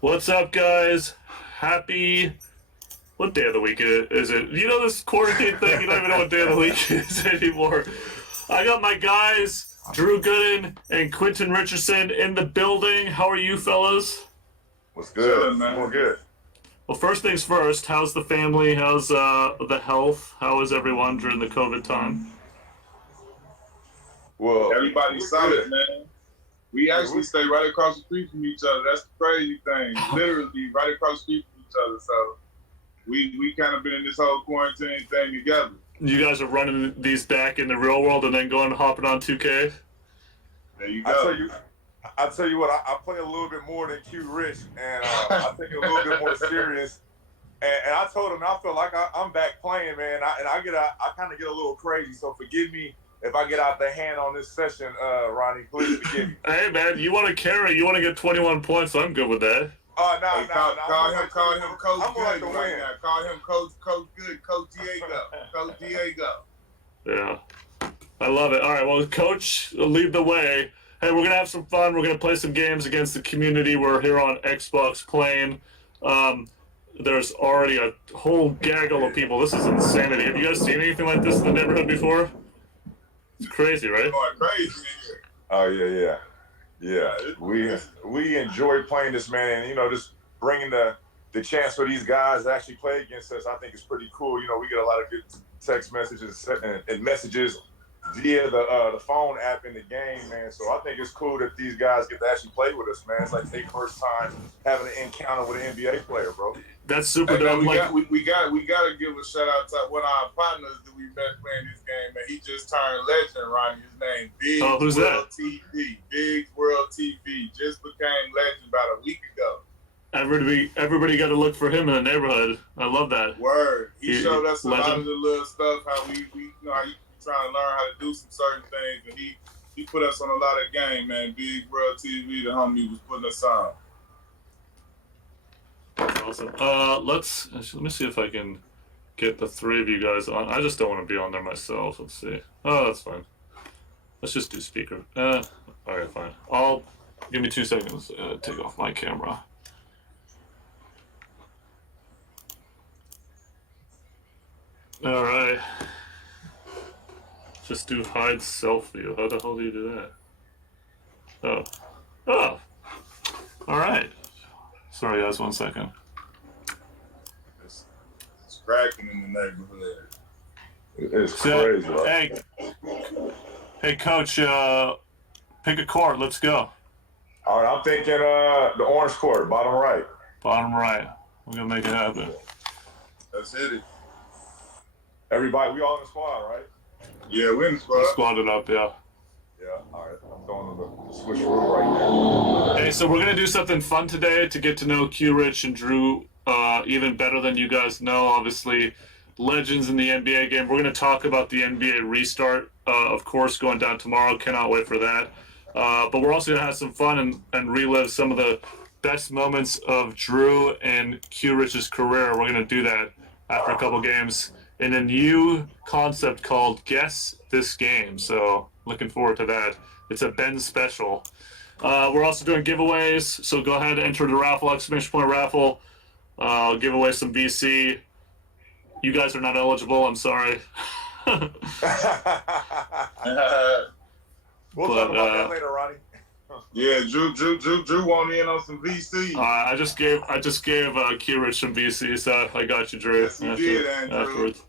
What's up, guys? Happy... What day of the week is it? You know this quarantine thing? You don't even know what day of the week it is anymore. I got my guys, Drew Gooden and Quinten Richardson in the building. How are you, fellas? What's good, man? We're good. Well, first things first, how's the family? How's the health? How is everyone during the COVID time? Well, everybody's solid, man. We actually stay right across the street from each other. That's the crazy thing. Literally right across the street from each other. So we kind of been in this whole quarantine thing together. You guys are running these back in the real world and then hopping on 2K? There you go. I tell you what, I play a little bit more than Q Rich, and I take it a little bit more serious. And I told him I feel like I'm back playing, man. I kind of get a little crazy. So forgive me if I get out the hand on this session, Ronnie. Please forgive me. Hey, man, you want to carry? You want to get 21 points? So I'm good with that. Oh no! Call him Coach Good right now. Call him Coach Good, Coach Diego, Coach Diego. Yeah, I love it. All right, well, Coach, lead the way. Hey, we're gonna have some fun. We're gonna play some games against the community. We're here on Xbox playing. There's already a whole gaggle of people. This is insanity. Have you guys seen anything like this in the neighborhood before? It's crazy, right? Going crazy in here. Oh yeah. We enjoy playing this, man, and just bringing the chance for these guys to actually play against us. I think it's pretty cool. We get a lot of good text messages and messages via the phone app in the game, man. So I think it's cool that these guys get to actually play with us, man. It's like their first time having an encounter with an NBA player, bro. That's super dope. We got to give a shout out to one of our partners that we met playing this game, man. He just turned legend, Ronnie. His name Big who's World that? TV. Big World TV just became legend about a week ago. Everybody got to look for him in the neighborhood. I love that. Word. He showed us a legend. lot of the little stuff, how we how you trying to learn how to do some certain things, and he put us on a lot of game, man. Big World TV, the homie was putting us on. Awesome. Let me see if I can get the three of you guys on. I just don't want to be on there myself. Let's see. Oh, that's fine. Let's just do speaker. Alright, fine. Give me 2 seconds to take off my camera. Alright. Just do hide self view. How the hell do you do that? Oh. Alright. Sorry guys, 1 second. It's cracking in the neighborhood. It's crazy. Hey coach, pick a court, let's go. All right, I'm thinking the orange court, bottom right. Bottom right. We're gonna make it happen. Let's hit it. Everybody, we all in the squad, right? Yeah, we're in the squad. We're squatted up, yeah. Yeah, all right. I'm throwing the switch rule right now. Hey, so we're going to do something fun today to get to know Q Rich and Drew even better than you guys know. Obviously, legends in the NBA game. We're going to talk about the NBA restart, of course, going down tomorrow. Cannot wait for that. But we're also going to have some fun and relive some of the best moments of Drew and Q Rich's career. We're going to do that after a couple games in a new concept called Guess This Game. So looking forward to that. It's a Ben special. We're also doing giveaways, so go ahead and enter the raffle, exclamation point raffle. I'll give away some VC. You guys are not eligible, I'm sorry. We'll talk about that later, Ronnie. Yeah, Drew wanted in on some VC. I just gave Q Rich some VC, so I got you, Drew. Yes, you did, Andrew. Afterwards.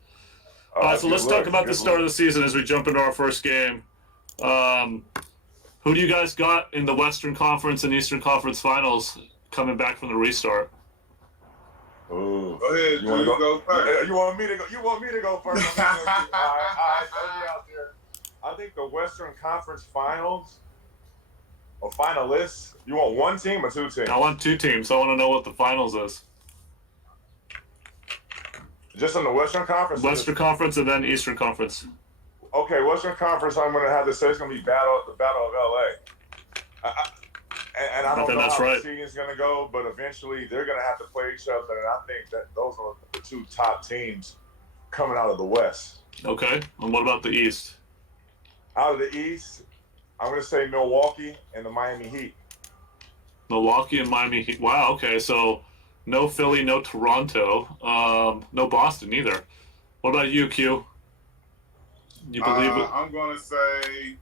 All right, so let's talk about the start of the season as we jump into our first game. Who do you guys got in the Western Conference and Eastern Conference Finals coming back from the restart? Ooh. Go ahead, Drew. You go first. You want me to go first? All right, out there. I think the Western Conference Finals or finalists. You want one team or two teams? I want two teams. I want to know what the finals is. Just in the Western Conference? Western Conference and then Eastern Conference. Okay, Western Conference, I'm going to have to say it's going to be the Battle of LA. And I don't know how the seeding is going to go, but eventually they're going to have to play each other, and I think that those are the two top teams coming out of the West. Okay, and what about the East? Out of the East, I'm going to say Milwaukee and the Miami Heat. Milwaukee and Miami Heat. Wow. Okay, so no Philly, no Toronto, no Boston either. What about you, Q? You believe it? I'm gonna say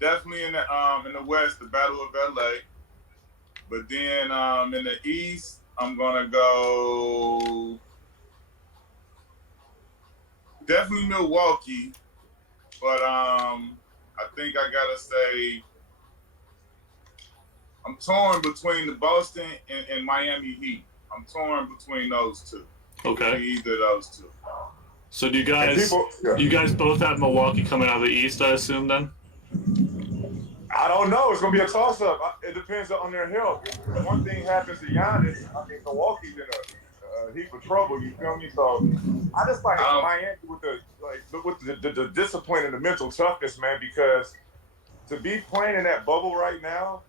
definitely in the West, the Battle of LA. But then in the East, I'm gonna go definitely Milwaukee. But I think I gotta say I'm torn between the Boston and Miami Heat. I'm torn between those two. Okay. Either of those two. So do you guys both have Milwaukee coming out of the East, I assume, then? I don't know. It's going to be a toss-up. It depends on their health. If one thing happens to Giannis, I mean, Milwaukee's in a heap of trouble. You feel me? So I just like Miami with the discipline and the mental toughness, man. Because to be playing in that bubble right now,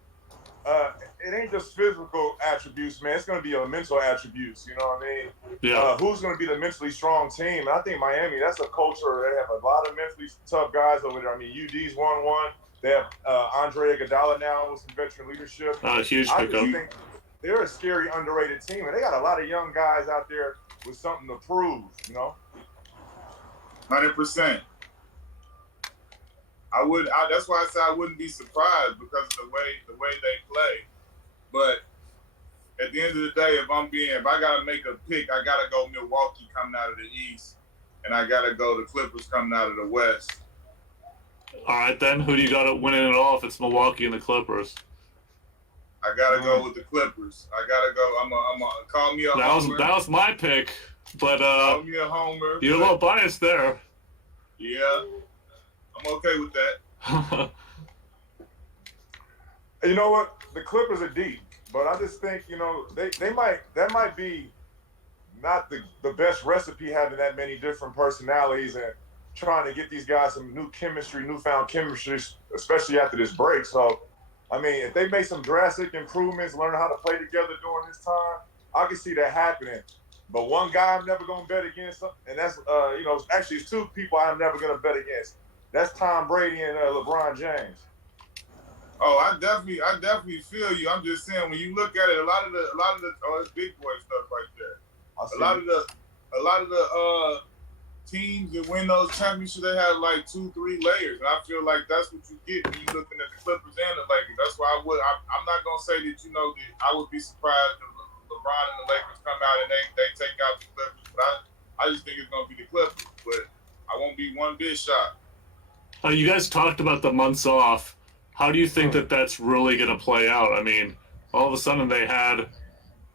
it ain't just physical attributes, man. It's going to be a mental attributes. You know what I mean? Yeah. Who's going to be the mentally strong team? And I think Miami. That's a culture. They have a lot of mentally tough guys over there. I mean, UD's 1-1. They have Andre Iguodala now with some veteran leadership. Huge I pickup. just think they're a scary, underrated team, and they got a lot of young guys out there with something to prove. You know, 100%. That's why I said I wouldn't be surprised because of the way they play. But at the end of the day, if I gotta make a pick, I gotta go Milwaukee coming out of the East, and I gotta go the Clippers coming out of the West. All right, then. Who do you got winning it all if it's Milwaukee and the Clippers? I gotta go with the Clippers. I gotta go. I'm a call me a homer. That was my pick, but call me a homer. You're a little biased there. Yeah, I'm okay with that. You know what? The Clippers are deep, but I just think that might be not the best recipe, having that many different personalities and trying to get these guys some newfound chemistry, especially after this break. So, I mean, if they make some drastic improvements, learn how to play together during this time, I can see that happening. But one guy I'm never going to bet against, and that's, actually it's two people I'm never going to bet against. That's Tom Brady and LeBron James. Oh, I definitely feel you. I'm just saying, when you look at it, a lot of the it's big boy stuff right there. A lot of the teams that win those championships, they have like 2-3 layers, and I feel like that's what you get when you're looking at the Clippers and the Lakers. That's why I'm not gonna say that that I would be surprised if LeBron and the Lakers come out and they take out the Clippers, but I just think it's gonna be the Clippers, but I won't be one bit shocked. You guys talked about the months off. How do you think that that's really gonna play out? I mean, all of a sudden they had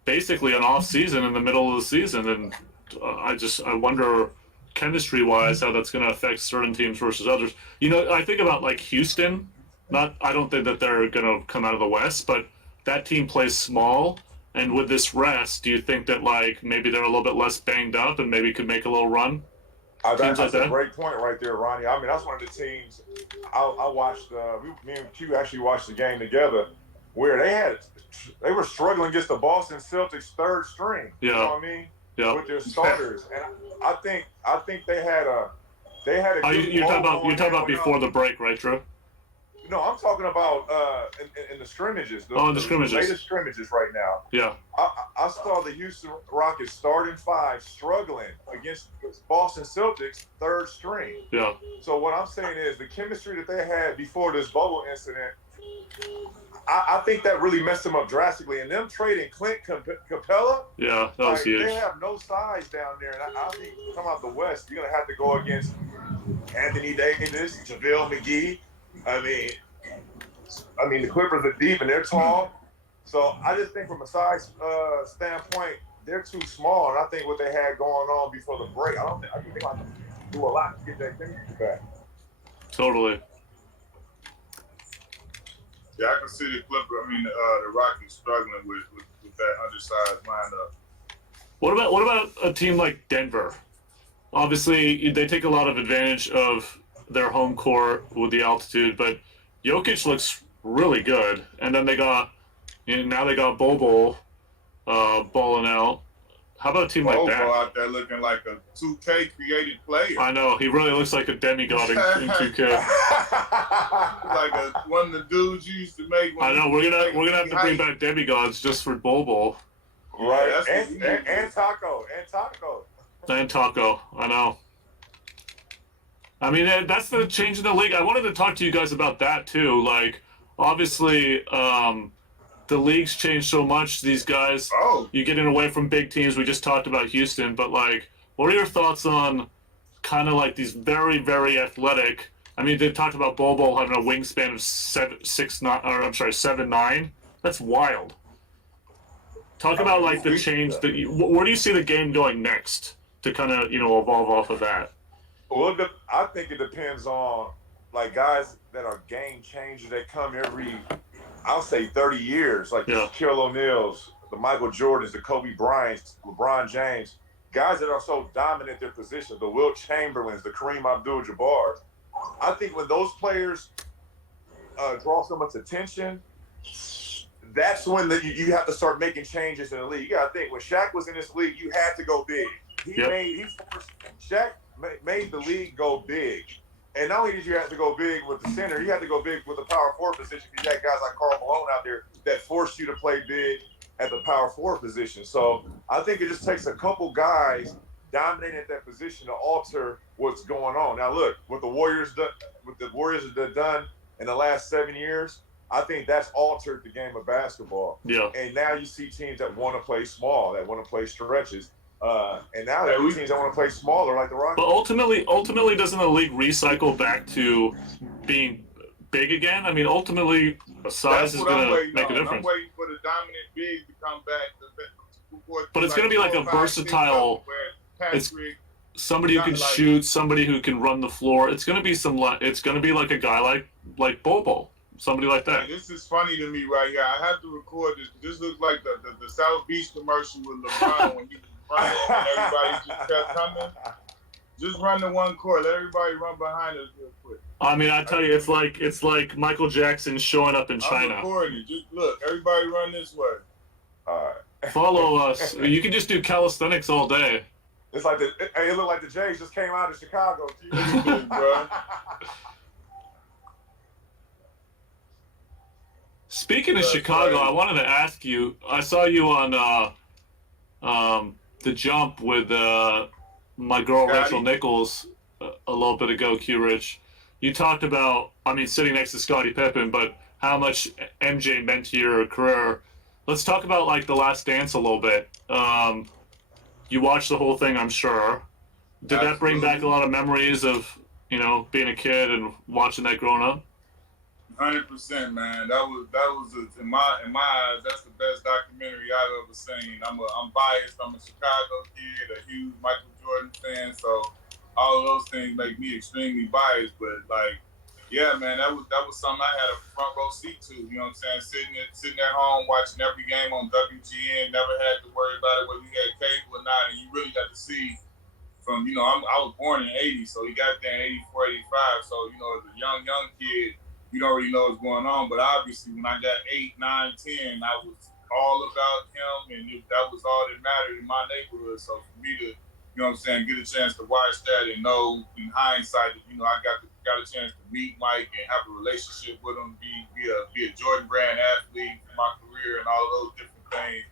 basically an off season in the middle of the season, and I wonder, chemistry-wise, how that's going to affect certain teams versus others. I think about like Houston. I don't think that they're going to come out of the West, but that team plays small. And with this rest, do you think that like maybe they're a little bit less banged up and maybe could make a little run? That's a great point right there, Ronnie. I mean, that's one of the teams I watched. Me and Q actually watched the game together, where they were struggling against the Boston Celtics third string. Yeah. You know what I mean? Yeah. With their starters, and I think they had a good you're talking about before the break, right, Drew? No, I'm talking about in the scrimmages. The scrimmages. The latest scrimmages right now. Yeah. I saw the Houston Rockets starting five struggling against Boston Celtics third string. Yeah. So what I'm saying is the chemistry that they had before this bubble incident, I think that really messed them up drastically. And them trading Clint Capella, yeah, that was huge. They have no size down there. And I think come out the West, you're gonna have to go against Anthony Davis, JaVale McGee. I mean, the Clippers are deep and they're tall. So I just think from a size standpoint, they're too small. And I think what they had going on before the break, I think they have to do a lot to get that chemistry back. Totally. Yeah, I can see the Rockets struggling with that undersized lineup. What about a team like Denver? Obviously, they take a lot of advantage of their home court with the altitude, but Jokic looks really good. And then now they got Bobo balling out. How about a team like Bobo that? out there looking like a 2K created player. I know, he really looks like a demigod in 2K. Like one of the dudes you used to make. I know, we're gonna have to bring back demigods just for Bobo. Right, Yeah, and Taco. And Taco, I know. I mean, that's the change in the league. I wanted to talk to you guys about that too. Like, obviously, the league's changed so much. These guys, you're getting away from big teams. We just talked about Houston, but like, what are your thoughts on kind of like these very, very athletic? I mean, they talked about Bobo having a wingspan of 7'9". That's wild. Talk about like the change. Where do you see the game going next to kind of evolve off of that? Well, I think it depends on like guys that are game changers that come every, I'll say 30 years, like the Shaquille O'Neals, the Michael Jordans, the Kobe Bryants, LeBron James, guys that are so dominant their position, the Wilt Chamberlains, the Kareem Abdul-Jabbar. I think when those players draw so much attention, that's when you have to start making changes in the league. You got to think, when Shaq was in this league, you had to go big. Shaq made the league go big. And not only did you have to go big with the center, you had to go big with the power forward position. You had guys like Karl Malone out there that forced you to play big at the power forward position. So I think it just takes a couple guys dominating at that position to alter what's going on. Now look, what the Warriors have done in the last 7 years, I think that's altered the game of basketball. Yeah. And now you see teams that want to play small, that want to play stretches. And now there are teams that want to play smaller, like the Rockets. But ultimately, doesn't the league recycle back to being big again? I mean, ultimately, size is going to make a difference. I'm waiting for the dominant big to come back. But it's going to be like a versatile. It's somebody who can shoot, somebody who can run the floor. It's going to be It's going to be like a guy like Bobo, somebody like that. This is funny to me right here. I have to record this. This looks like the South Beach commercial with LeBron when he. And everybody just kept coming. Just run the one court. Let everybody run behind us real quick. I mean, I tell you, it's like Michael Jackson showing up in China. I'm recording it. Just look, everybody run this way. All right. Follow us. You can just do calisthenics all day. It's like it looked like the Jays just came out of Chicago. Bro. Speaking of Chicago, I wanted to ask you. I saw you on The Jump with my girl Rachel Nichols a little bit ago, Q-Rich. You talked about, I mean, sitting next to Scottie Pippen, but how much MJ meant to your career. Let's talk about, like, The Last Dance a little bit. You watched the whole thing, I'm sure. Did that bring back a lot of memories of, being a kid and watching that growing up? 100%, man. That was in my eyes. That's the best documentary I've ever seen. I'm biased. I'm a Chicago kid, a huge Michael Jordan fan. So all of those things make me extremely biased. But yeah, man, that was something I had a front row seat to. You know what I'm saying? Sitting at home watching every game on WGN. Never had to worry about it whether you had cable or not, and you really got to see. From I was born in '80, so he got there in '84, '85. So as a young kid. You don't really know what's going on, but obviously when I got 8, 9, 10, I was all about him, and that was all that mattered in my neighborhood. So for me to, get a chance to watch that and know in hindsight that, I got a chance to meet Mike and have a relationship with him, be a Jordan Brand athlete for my career and all of those different things.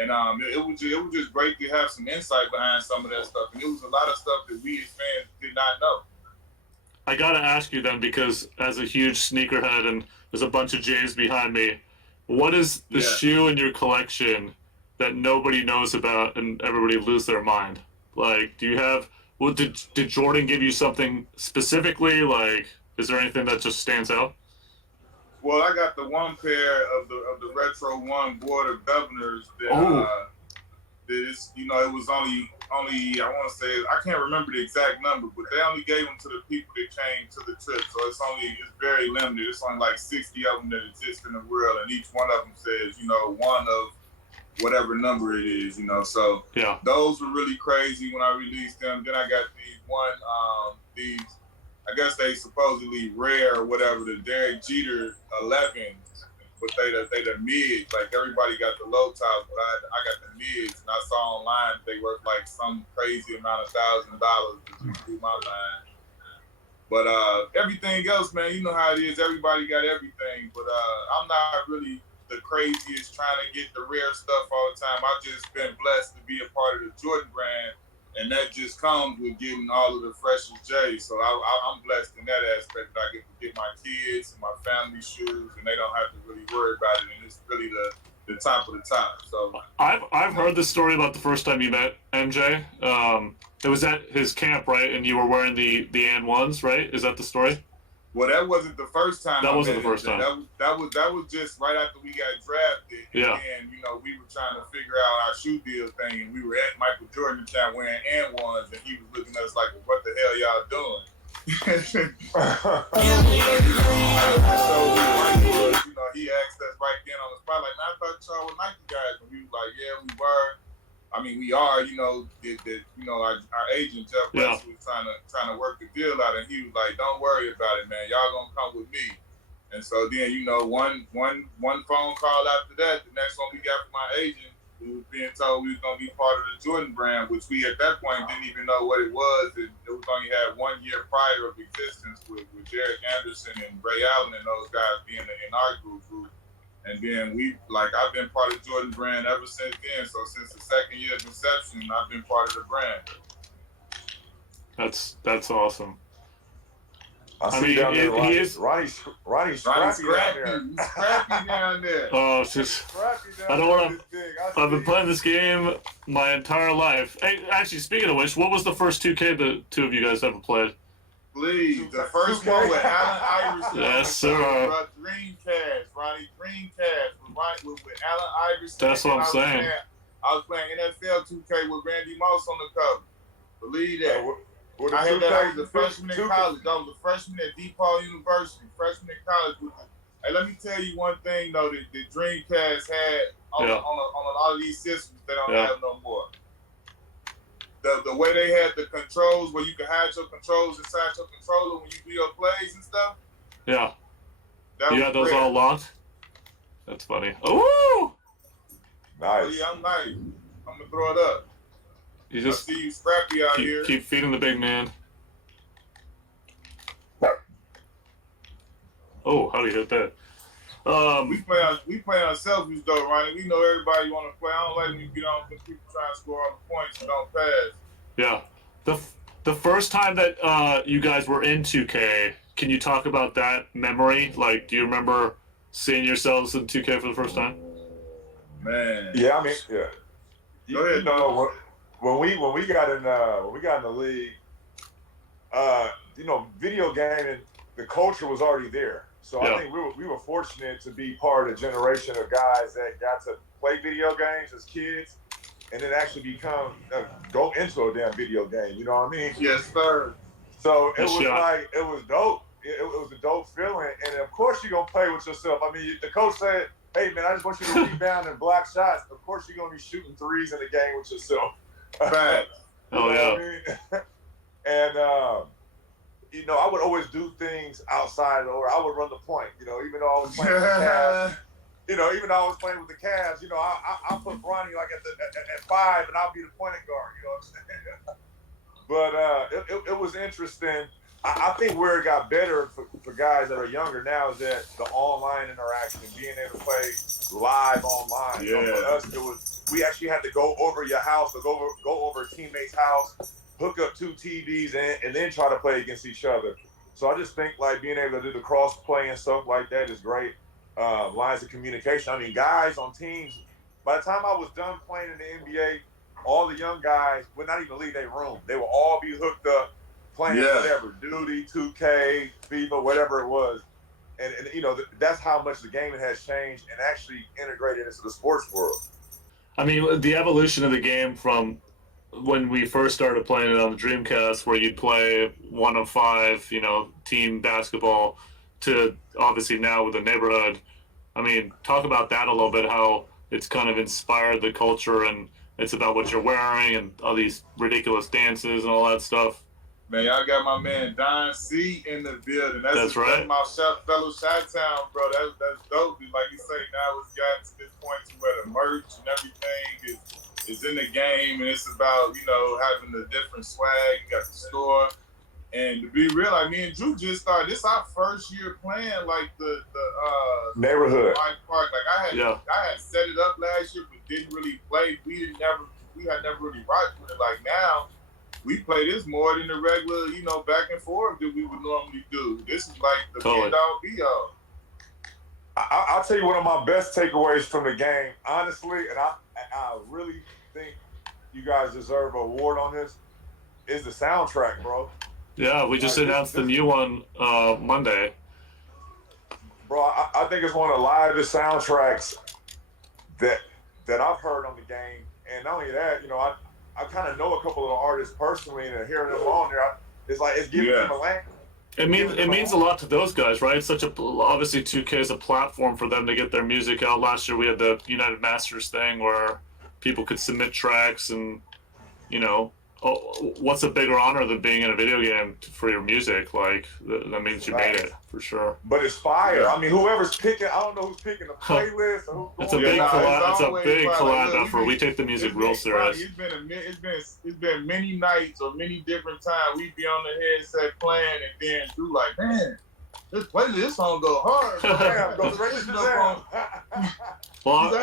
And it was just great to have some insight behind some of that stuff. And it was a lot of stuff that we as fans did not know. I gotta ask you then, because as a huge sneakerhead and there's a bunch of J's behind me, what is the shoe in your collection that nobody knows about and everybody lose their mind? Like, do you have? Well, did Jordan give you something specifically? Like, is there anything that just stands out? Well, I got the one pair of the Retro One Board of Governors that is, it was only I want to say, I can't remember the exact number, but they only gave them to the people that came to the trip. So it's very limited. It's only like 60 of them that exist in the world, and each one of them says, one of whatever number it is, So yeah, those were really crazy when I released them. Then I got these I guess they supposedly rare or whatever, the Derek Jeter 11, but they the mids. Like everybody got the low tops, but I got the mids, and I saw online they worth like some crazy amount of $1,000 to do my line. But everything else, man, you know how it is. Everybody got everything, but I'm not really the craziest trying to get the rare stuff all the time. I've just been blessed to be a part of the Jordan brand, and that just comes with getting all of the freshest J's. So I'm blessed in that aspect that I get to get my kids and my family shoes, and they don't have to really worry about it. And it's really the top of the top. So I've heard the story about the first time you met MJ. It was at his camp, right? And you were wearing the and ones, right? Is that the story? Well, that wasn't the first time. That wasn't the first time. That was just right after we got drafted. Yeah. And we were trying to figure out our shoe deal thing, and we were at Michael Jordan camp wearing and ones, and he was looking at us like, "What the hell y'all doing?" So he asked us right then on the spot, like, "Man, I thought y'all were Nike guys," and we was like, "Yeah, we were." I mean, we are, our agent Jeff West was trying to work the deal out, and he was like, "Don't worry about it, man. Y'all gonna come with me." And so then, one phone call after that, the next one we got from my agent, we was being told we was gonna be part of the Jordan brand, which we at that point didn't even know what it was. It was only had 1 year prior of existence with Derek Anderson and Ray Allen and those guys being in our group. And then I've been part of the Jordan brand ever since then. So since the second year of inception, I've been part of the brand. That's awesome. I mean, he is Ronnie's scrappy down there. He's scrappy down there. Oh, it's just I don't want to. I've been playing this game my entire life. Hey, actually, speaking of which, what was the first 2K the two of you guys ever played? Please, the first one with Allen Iverson. Yes, sir. Dreamcast, Ronnie, Dreamcast with Allen Iverson. That's what I'm saying. I was playing NFL 2K with Randy Moss on the cover. Believe that. I had that. I was a freshman in college. I was a freshman at DePaul University. Freshman in college. Hey, let me tell you one thing though. That the Dreamcast had on a lot of these systems they don't have no more. The way they had the controls, where you can hide your controls inside your controller when you do your plays and stuff. Yeah. You had those all locked? That's funny. Oh! Nice. Oh, yeah, I'm nice. I'm gonna throw it up. You just I see you scrappy out here. Keep feeding the big man. Oh, how do you hit that? We play on selfies though, Ronnie. We know everybody want to play. I don't like when you get on because people try to score all the points and don't pass. Yeah. The first time that you guys were in 2K, can you talk about that memory? Like, do you remember seeing yourselves in 2K for the first time? Man. Yeah, I mean, yeah. Go ahead. When we got in the league, video gaming, the culture was already there. So I think we were fortunate to be part of a generation of guys that got to play video games as kids, and then actually go into a damn video game. You know what I mean? Yes, sir. So it was dope. It was a dope feeling, and of course you're gonna play with yourself. I mean, the coach said, "Hey man, I just want you to rebound and block shots." Of course you're gonna be shooting threes in the game with yourself. Right. Oh yeah. I mean? And I would always do things outside, or I would run the point. Even though I was playing with the Cavs, even though I was playing with the Cavs, I put Bronny like at 5, and I'll be the point guard. You know what I'm saying? But it was interesting. I think where it got better for guys that are younger now is that the online interaction, being able to play live online. Yeah. For us, we actually had to go over your house or go over a teammate's house, hook up 2 TVs and then try to play against each other. So I just think like being able to do the cross play and stuff like that is great. Lines of communication. I mean, guys on teams, by the time I was done playing in the NBA, all the young guys would not even leave their room. They would all be hooked up, playing whatever, Duty, 2K, FIFA, whatever it was. And that's how much the gaming has changed and actually integrated into the sports world. I mean, the evolution of the game from when we first started playing it on the Dreamcast, where you'd play 1 of 5, team basketball, to obviously now with the neighborhood. I mean, talk about that a little bit, how it's kind of inspired the culture, and it's about what you're wearing and all these ridiculous dances and all that stuff. Man, y'all got my man Don C in the building. That's right. That's my fellow Chi-Town, bro. That's dope. Like you say, now it's got to this point to where the merch and everything is in the game, and it's about, you know, having the different swag. You got the store. And to be real, like me and Drew just started. This our first year playing like the neighborhood White Park. Like I had set it up last year, but didn't really play. We had never really rocked with it. Like now, we play this more than the regular, you know, back and forth that we would normally do. This is like the end all be all. I'll tell you one of my best takeaways from the game, honestly, and I really think you guys deserve an award on this, is the soundtrack, bro. Yeah, we just announced the new one Monday. Bro, I think it's one of the livest soundtracks that I've heard on the game. And not only that, you know, I kind of know a couple of the artists personally, and hearing them on there, it's like it's giving them a language. It means a lot to those guys, right? It's obviously 2K is a platform for them to get their music out. Last year we had the United Masters thing where people could submit tracks, and you know, what's a bigger honor than being in a video game for your music? Like that means you made it for sure. But it's fire. I mean, whoever's picking, I don't know who's picking the playlist. Or who's it's a big collab effort. Like, we take the music real serious. It's been many nights or many different times we'd be on the headset playing, and then do like, man, this song go hard. Damn, go straight to the Well,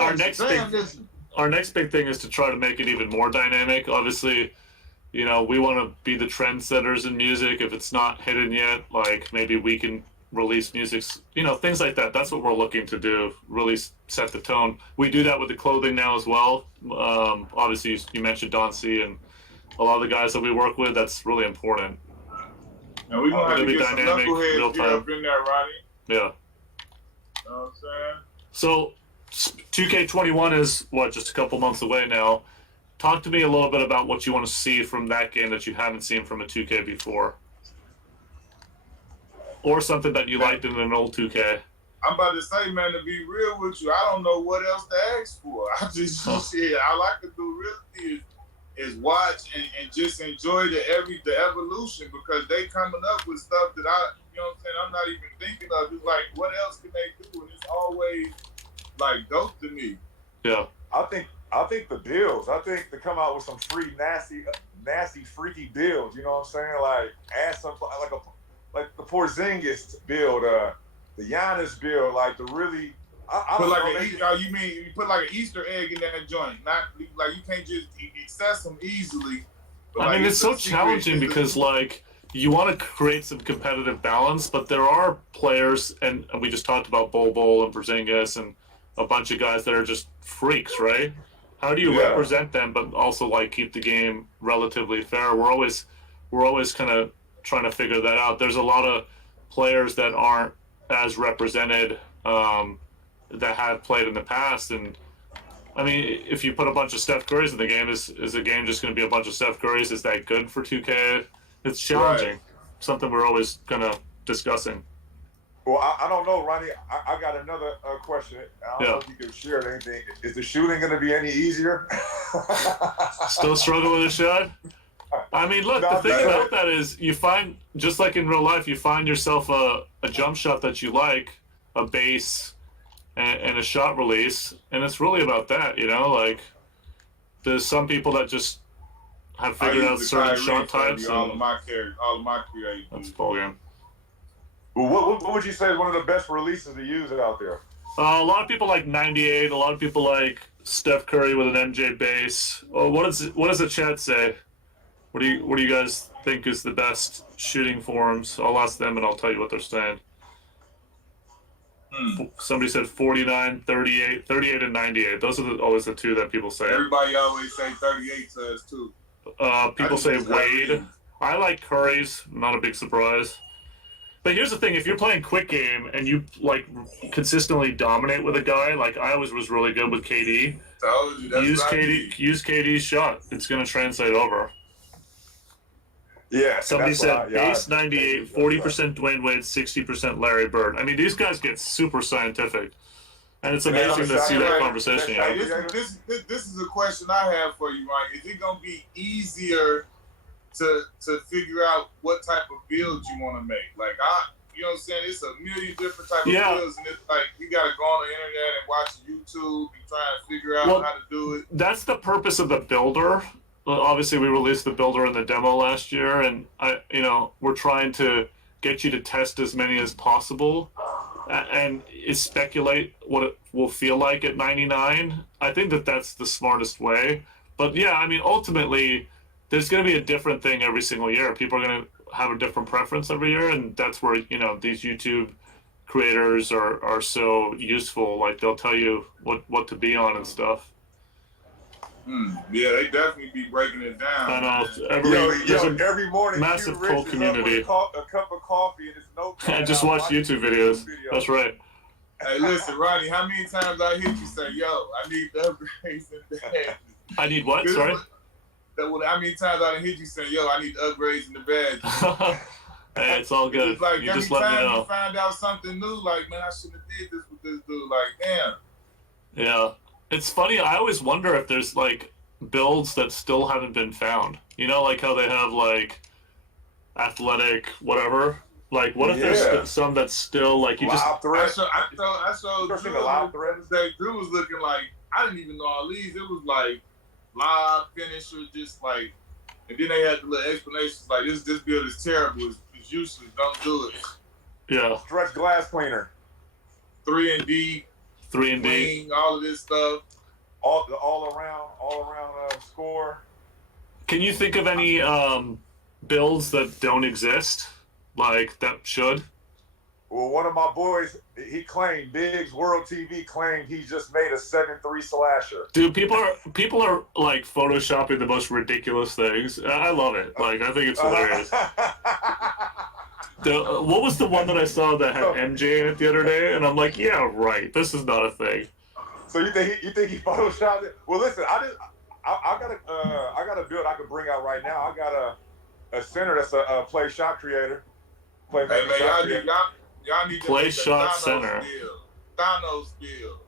our next big thing is to try to make it even more dynamic. Obviously, you know, we want to be the trendsetters in music. If it's not hidden yet, like maybe we can release music, you know, things like that. That's what we're looking to do, really set the tone. We do that with the clothing now as well. Obviously, you mentioned Don C and a lot of the guys that we work with. That's really important. And we're going to have to be get some dynamic, knuckleheads up in there, Ronnie. Yeah. You know what I'm saying? So 2K21 is, just a couple months away now. Talk to me a little bit about what you want to see from that game that you haven't seen from a 2K before. Or something that you liked in an old 2K. I'm about to say, man, to be real with you, I don't know what else to ask for. I just, I like to do really is watch and just enjoy the evolution, because they coming up with stuff that you know what I'm saying, I'm not even thinking of. It's like, what else can they do? And it's always like dope to me. Yeah. I think the builds. I think to come out with some free nasty, freaky builds. You know what I'm saying? Like add some like the Porzingis build, the Giannis build, like the really. You mean you put like an Easter egg in that joint? Not like you can't just access them easily. I mean, it's so challenging because like you want to create some competitive balance, but there are players, and we just talked about Bol and Porzingis and a bunch of guys that are just freaks, right? How do you represent them, but also like keep the game relatively fair? We're always kind of trying to figure that out. There's a lot of players that aren't as represented that have played in the past, and I mean, if you put a bunch of Steph Currys in the game, is the game just going to be a bunch of Steph Currys? Is that good for 2K? It's challenging. Right. Something we're always kind of discussing. Well, I don't know, Ronnie. I got another question. I don't know if you can share anything. Is the shooting going to be any easier? Still struggle with a shot? I mean, look, the thing about that is you find, just like in real life, you find yourself a jump shot that you like, a base, and a shot release, and it's really about that, you know? Like, there's some people that just have figured out certain shot types. All of my creative. That's ball game. Well, what would you say is one of the best releases to use out there? A lot of people like 98. A lot of people like Steph Curry with an MJ base. What does the chat say? What do you guys think is the best shooting forms? I'll ask them and I'll tell you what they're saying. Somebody said 49, 38, 38, and 98. Those are always the two that people say. Everybody always say 38 to us too. People say Wade. I like Curry's. Not a big surprise. But here's the thing: if you're playing quick game and you like consistently dominate with a guy, like I always was really good with KD. Use KD's shot. It's going to translate over. Yeah. Somebody said base 98, 40% Dwayne Wade, 60% Larry Bird. I mean, these guys get super scientific, and it's amazing to see that conversation. This is a question I have for you, Mike. Is it going to be easier to figure out what type of build you want to make. Like you know what I'm saying? It's a million different type of builds, and it's like you gotta go on the internet and watch YouTube and try and figure out how to do it. That's the purpose of the builder. Obviously, we released the builder in the demo last year, and we're trying to get you to test as many as possible, and speculate what it will feel like at 99. I think that's the smartest way. But yeah, I mean, ultimately, there's going to be a different thing every single year. People are going to have a different preference every year, and that's where these YouTube creators are so useful. Like they'll tell you what to be on and stuff. Yeah, they definitely be breaking it down. I know. Every morning, massive Cole community. A cup of coffee and his notepad. And just watch YouTube videos. That's right. Hey, listen, Ronnie, how many times I hear you say, "Yo, I need the upgrades in bed"? I need what? Sorry. How many times I hear you say, "Yo, I need the upgrades in the bed"? Hey, it's all good. It's like you every just let time me know. you find out something new, like, man, I shouldn't have did this with this dude. Like, damn. Yeah. It's funny, I always wonder if there's like builds that still haven't been found. Like how they have like athletic whatever. Like what if there's some that's still like you live threads. I showed Drew the live threads. Drew was looking like I didn't even know all these. It was like live finisher, just like, and then they had the little explanations like this build is terrible, it's useless, don't do it. Yeah. Stretch glass cleaner. 3&D. 3&D, all of this stuff, all around score. Can you think of any builds that don't exist, like that should? Well, one of my boys, he claimed, Biggs World TV claimed he just made a 7-3 slasher. Dude, people are like photoshopping the most ridiculous things. I love it. Like I think it's hilarious. What was the one that I saw that had MJ in it the other day? And I'm like, yeah, right. This is not a thing. So you think he photoshopped it? Well, listen, I got a build I can bring out right now. I got a center that's a play shot creator. Y'all need to play make shot Thanos center. Thanos build.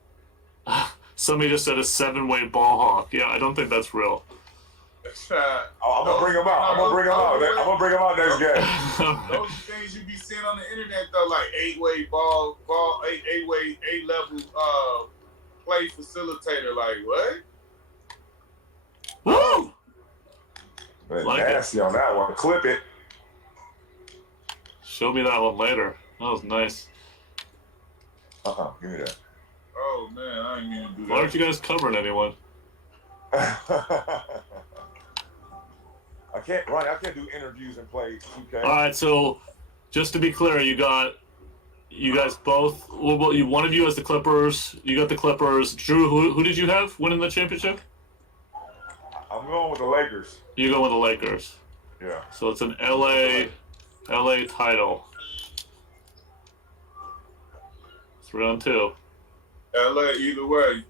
Somebody just said a 7-way ball hawk. Yeah, I don't think that's real. I'm gonna bring him out. I'm gonna bring him out next game. Those things you be seeing on the internet though, like 8-way ball, 8-way, 8-level play facilitator. Like what? Woo! Like nasty on that one. Clip it. Show me that one later. That was nice. Give me that. Oh man, I ain't mean to do that. Why aren't you guys covering anyone? I can't do interviews and play 2K. All right, so just to be clear, you guys both. One of you has the Clippers. You got the Clippers. Drew, who did you have winning the championship? I'm going with the Lakers. You go with the Lakers. Yeah. So it's an LA title. 3-on-2. LA either way.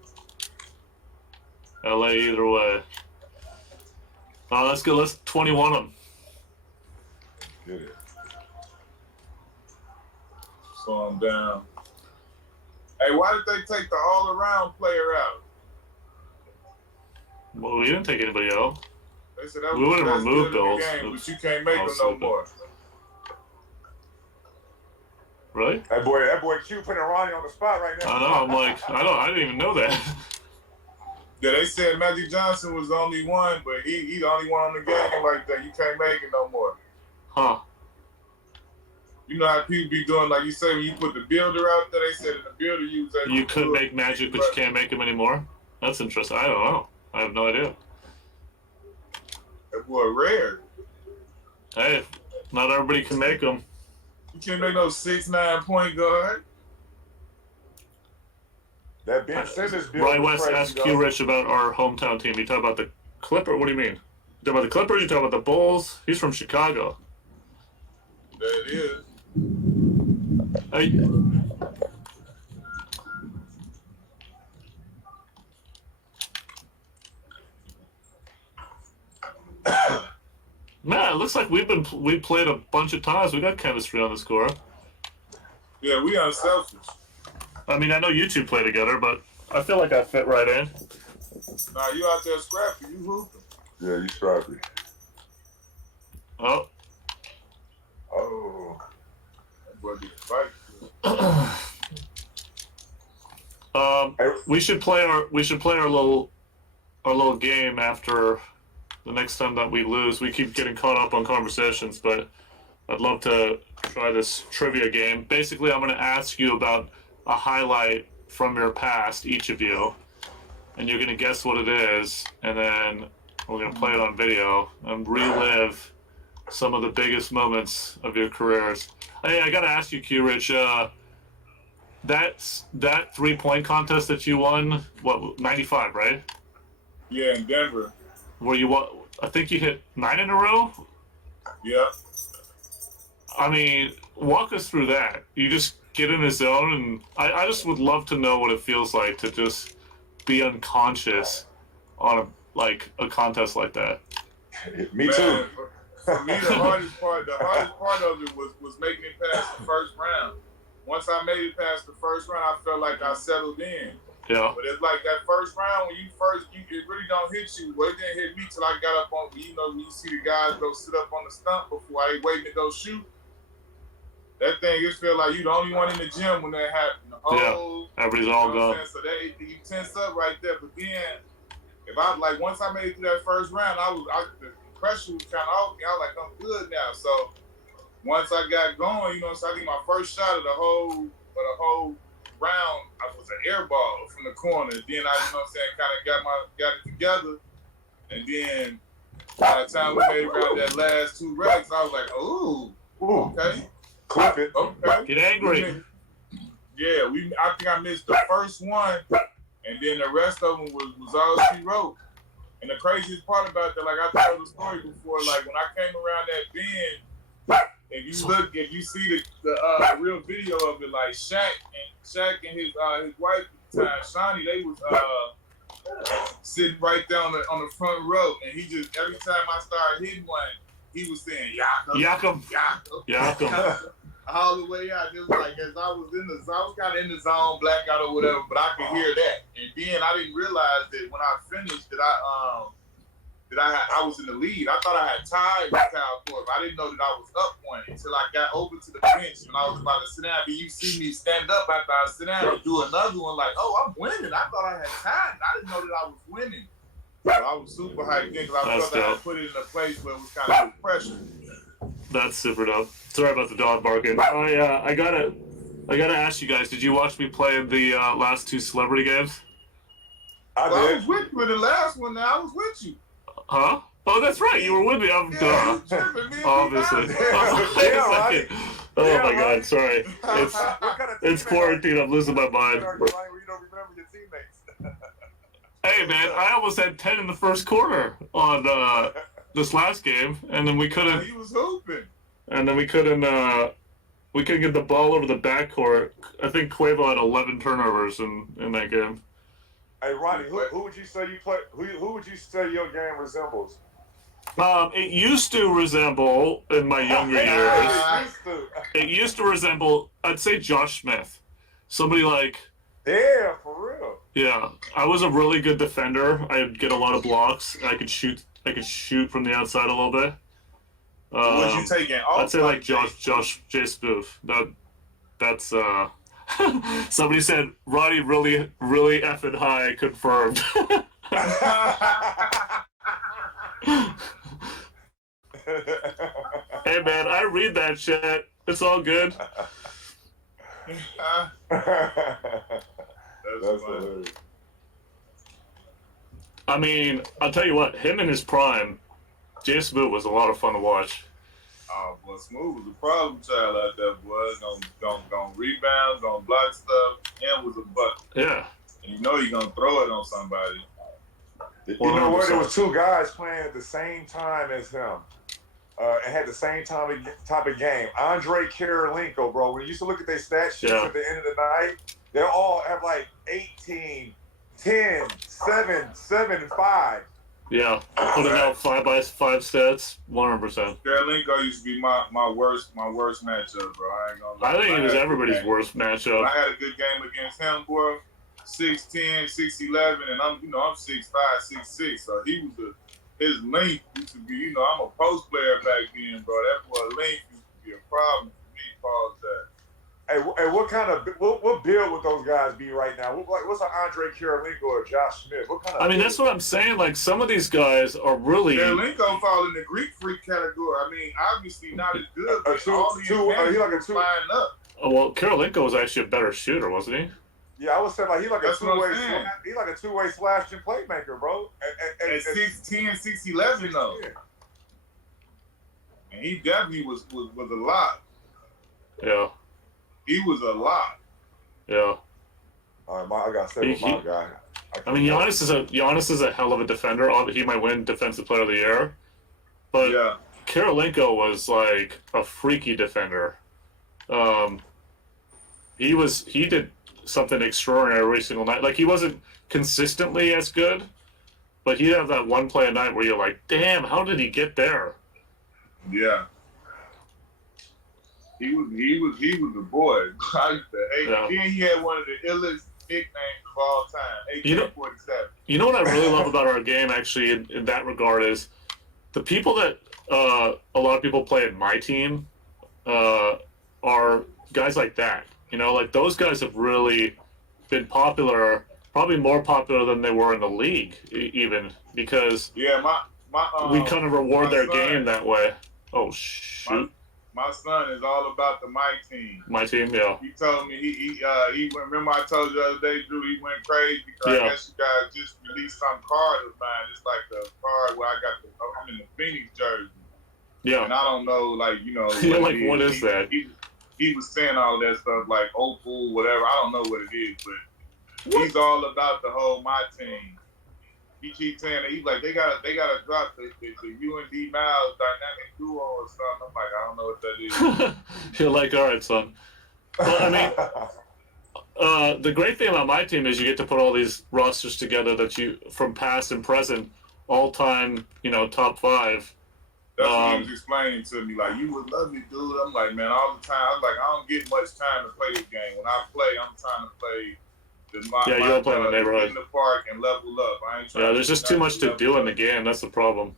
LA either way. Let's go. Let's 21 them. Get it. Slow them down. Hey, why did they take the all-around player out? Well, we didn't take anybody out. They said that We was wouldn't the best remove build in those. the game, but you can't make them no more. Really? That boy Q putting Ronnie on the spot right now. I know. I'm like, I didn't even know that. Yeah, they said Magic Johnson was the only one, but he the only one on the game like that. You can't make it no more. Huh. You know how people be doing, like you say, when you put the builder out there, they said in the builder you was able You to could do make it. Magic, but you can't make them anymore? That's interesting. I don't know. I have no idea. That boy rare. Hey, not everybody can make them. You can't make no 6'9" point guard. That Ben Simmons build. Ryan was West crazy, asked though. Q Rich about our hometown team. You talk about the Clippers? What do you mean? You talk about the Clippers? You talk about the Bulls? He's from Chicago. That is. Hey. Man, it looks like we played a bunch of times. We got chemistry on the score. Yeah, we unselfish. I mean, I know you two play together, but I feel like I fit right in. Nah, you out there scrappy. You hooping. Yeah, you scrappy. Oh. Oh. That boy get a fight. We should play our little game after the next time that we lose. We keep getting caught up on conversations, but I'd love to try this trivia game. Basically, I'm going to ask you about a highlight from your past, each of you, and you're going to guess what it is, and then we're going to play it on video and relive some of the biggest moments of your careers. Hey, I got to ask you, Q-Rich, that 3-point contest that you won, what, 95, right? Yeah, in Denver. Where you what? I think you hit 9 in a row. Yeah. I mean, walk us through that. You just get in the zone, and I just would love to know what it feels like to just be unconscious on a contest like that. Me too. For me, the hardest part of it was making it past the first round. Once I made it past the first round, I felt like I settled in. Yeah. But it's like that first round when it really don't hit you. Well, it didn't hit me till I got up on, when you see the guys go sit up on the stump before they waiting to go shoot. That thing, it feel like you the only one in the gym when that happened. Everybody's all gone. So you tense up right there. But then, once I made it through that first round, the pressure was kind of off me. I was like, I'm good now. So once I got going, so I think my first shot of the whole round, I was an air ball from the corner. Then I, kind of got it together. And then by the time we made around that last 2 racks, I was like, ooh, okay. Clip it. Okay. Get angry. Yeah, I think I missed the first one, and then the rest of them was all she wrote. And the craziest part about that, like I told the story before, like when I came around that bend, if you see the real video of it, like Shaq and his wife at the time, Shawnee, they was sitting right there on the front row, and he just every time I started hitting one, he was saying Yakum, Yakum. all the way out. Just like as I was kind of in the zone, blackout or whatever, but I could hear that. And then I didn't realize that when I finished that I was in the lead. I thought I had tied with Kyle Korb. I didn't know that I was up one until I got over to the bench when I was about to sit down. But you see me stand up after I sit down and do another one like, oh, I'm winning. I thought I had tied. I didn't know that I was winning. So I was super hyped then because I felt like I put it in a place where it was kind of pressure. That's super dope. Sorry about the dog barking. I gotta ask you guys. Did you watch me play the last 2 celebrity games? I was with you in the last one. Now I was with you. Huh? Oh, that's right. You were with me. I'm duh. Obviously. Oh my God. Sorry. It's quarantine. I'm losing my mind. You don't remember your teammates. Hey man, I almost had 10 in the first quarter on this last game, and then we couldn't. He was hooping. And then we couldn't get the ball over the backcourt. I think Quavo had 11 turnovers in that game. Hey Ronnie, who would you say you play? Who would you say your game resembles? It used to resemble in my younger years. It used to resemble, I'd say, Josh Smith. Somebody like. Yeah, for real. Yeah, I was a really good defender. I'd get a lot of blocks. I could shoot from the outside a little bit. What you taking? I'd say like J Spoof. That's somebody said Roddy really effing high, confirmed. Hey man, I read that shit. It's all good. That's hilarious. I mean, I'll tell you what, him in his prime, J Smooth was a lot of fun to watch. Oh, boy, Smooth was a problem child out there, boy. Gonna rebound, gonna block stuff, and was a bucket. Yeah. And you know you're gonna throw it on somebody. You know what? There was 2 guys playing at the same time as him. And had the same type of game. Andre Kirilenko, bro. When you used to look at their stat sheets at the end of the night, they all have like 18, 10, 7, 7, 5. Yeah, putting out 5x5 stats, 100%. Kirilenko used to be my worst matchup, bro. I ain't gonna lie. I think he was everybody's worst matchup. I had a good game against him, bro. 6'10", 6'11", and I'm 6'5", 6'6", so he his length used to be, I'm a post player back then, bro. That boy length used to be a problem for me, Paul said. Hey, what kind of what build would those guys be right now? What's an Andre Kirilenko or Josh Smith? What kind of? I mean, that's what I'm saying. Like, some of these guys are really. Kirilenko fall in the Greek freak category. I mean, obviously not as good, but he all like a two. Flying up. Oh, well, Kirilenko was actually a better shooter, wasn't he? Yeah, I would say like he like That's a two-way. He like a two-way slashing playmaker, bro. At 6'10", 6'11", though. Yeah. And he definitely was a lot. Yeah. He was a lot. Yeah. All right, I gotta stay with my guy. I mean, Giannis is a hell of a defender. He might win Defensive Player of the Year, but yeah. Kirilenko was like a freaky defender. He did something extraordinary every single night. Like, he wasn't consistently as good, but he'd have that one play a night where you're like, damn, how did he get there? Yeah. He was a boy. I used to hate him. Then he had one of the illest nicknames of all time, AK-47. You know what I really love about our game, actually, in that regard, is the people that a lot of people play in my team are guys like that. You know, like, those guys have really been popular, probably more popular than they were in the league, even, because we kind of reward their game that way. Oh, shoot. My son is all about the my team. My team, yeah. He told me he went. Remember I told you the other day, Drew. He went crazy because I guess you guys just released some card of mine. It's like the card where I'm in the Phoenix jersey. Yeah. And I don't know, like, You're like, what is that? He was saying all that stuff like Opal, whatever. I don't know what it is, but he's all about the whole my team. He keeps saying that he's like they gotta drop the UND Miles dynamic duo or something. I'm like, I don't know what that is. You're like, all right, son. Well, I mean, the great thing about my team is you get to put all these rosters together that you, from past and present, all time, top 5. That's what he was explaining to me. Like, you would love it, dude. I'm like, man, all the time. I'm like, I don't get much time to play this game. When I play, I'm trying to play. You don't play in the neighborhood. In the park and level up. I ain't trying there's just too much to do in the game. That's the problem.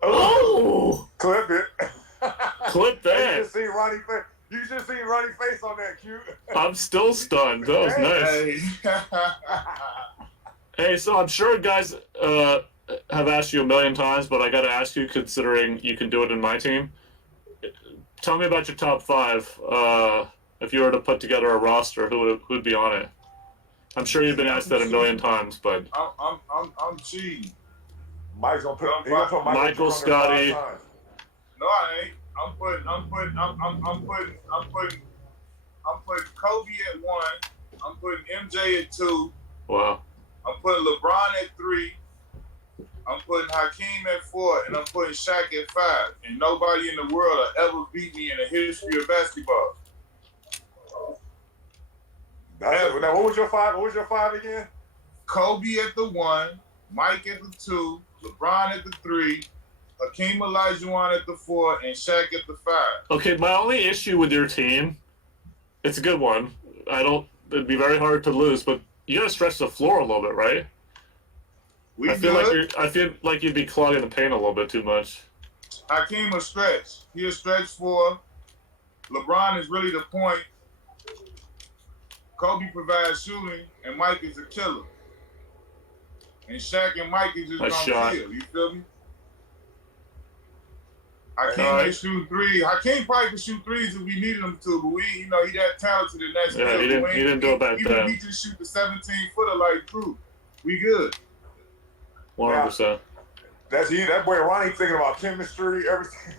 Oh! Clip it. Clip that. You just seen Ronnie's face on that, Q. I'm still stunned. That was nice. Hey, so I'm sure guys have asked you a million times, but I got to ask you, considering you can do it in my team. Tell me about your top 5. If you were to put together a roster, who'd be on it? I'm sure you've been asked that a million times, but I'm cheating. Mike's gonna put Michael, Scotty. No, I ain't. I'm putting Kobe at 1. I'm putting MJ at 2. Wow. I'm putting LeBron at 3. I'm putting Hakeem at 4, and I'm putting Shaq at 5. And nobody in the world will ever beat me in the history of basketball. Now, what was your 5? What was your 5 again? Kobe at the 1, Mike at the 2, LeBron at the 3, Hakeem Olajuwon at the 4, and Shaq at the 5. Okay, my only issue with your team, it's a good one. It'd be very hard to lose, but you gotta stretch the floor a little bit, right? I feel like you'd be clogging the paint a little bit too much. Hakeem will stretch. He'll stretch 4. LeBron is really the point. Kobe provides shooting, and Mike is a killer. And Shaq and Mike is just gonna kill. You feel me? Hakeem can shoot 3. Hakeem probably can shoot 3s if we needed him to, but he that talented in that skill. Yeah, he didn't do it back then. We just shoot the 17-footer like Drew. We good. 100%. That boy Ronnie thinking about chemistry, everything.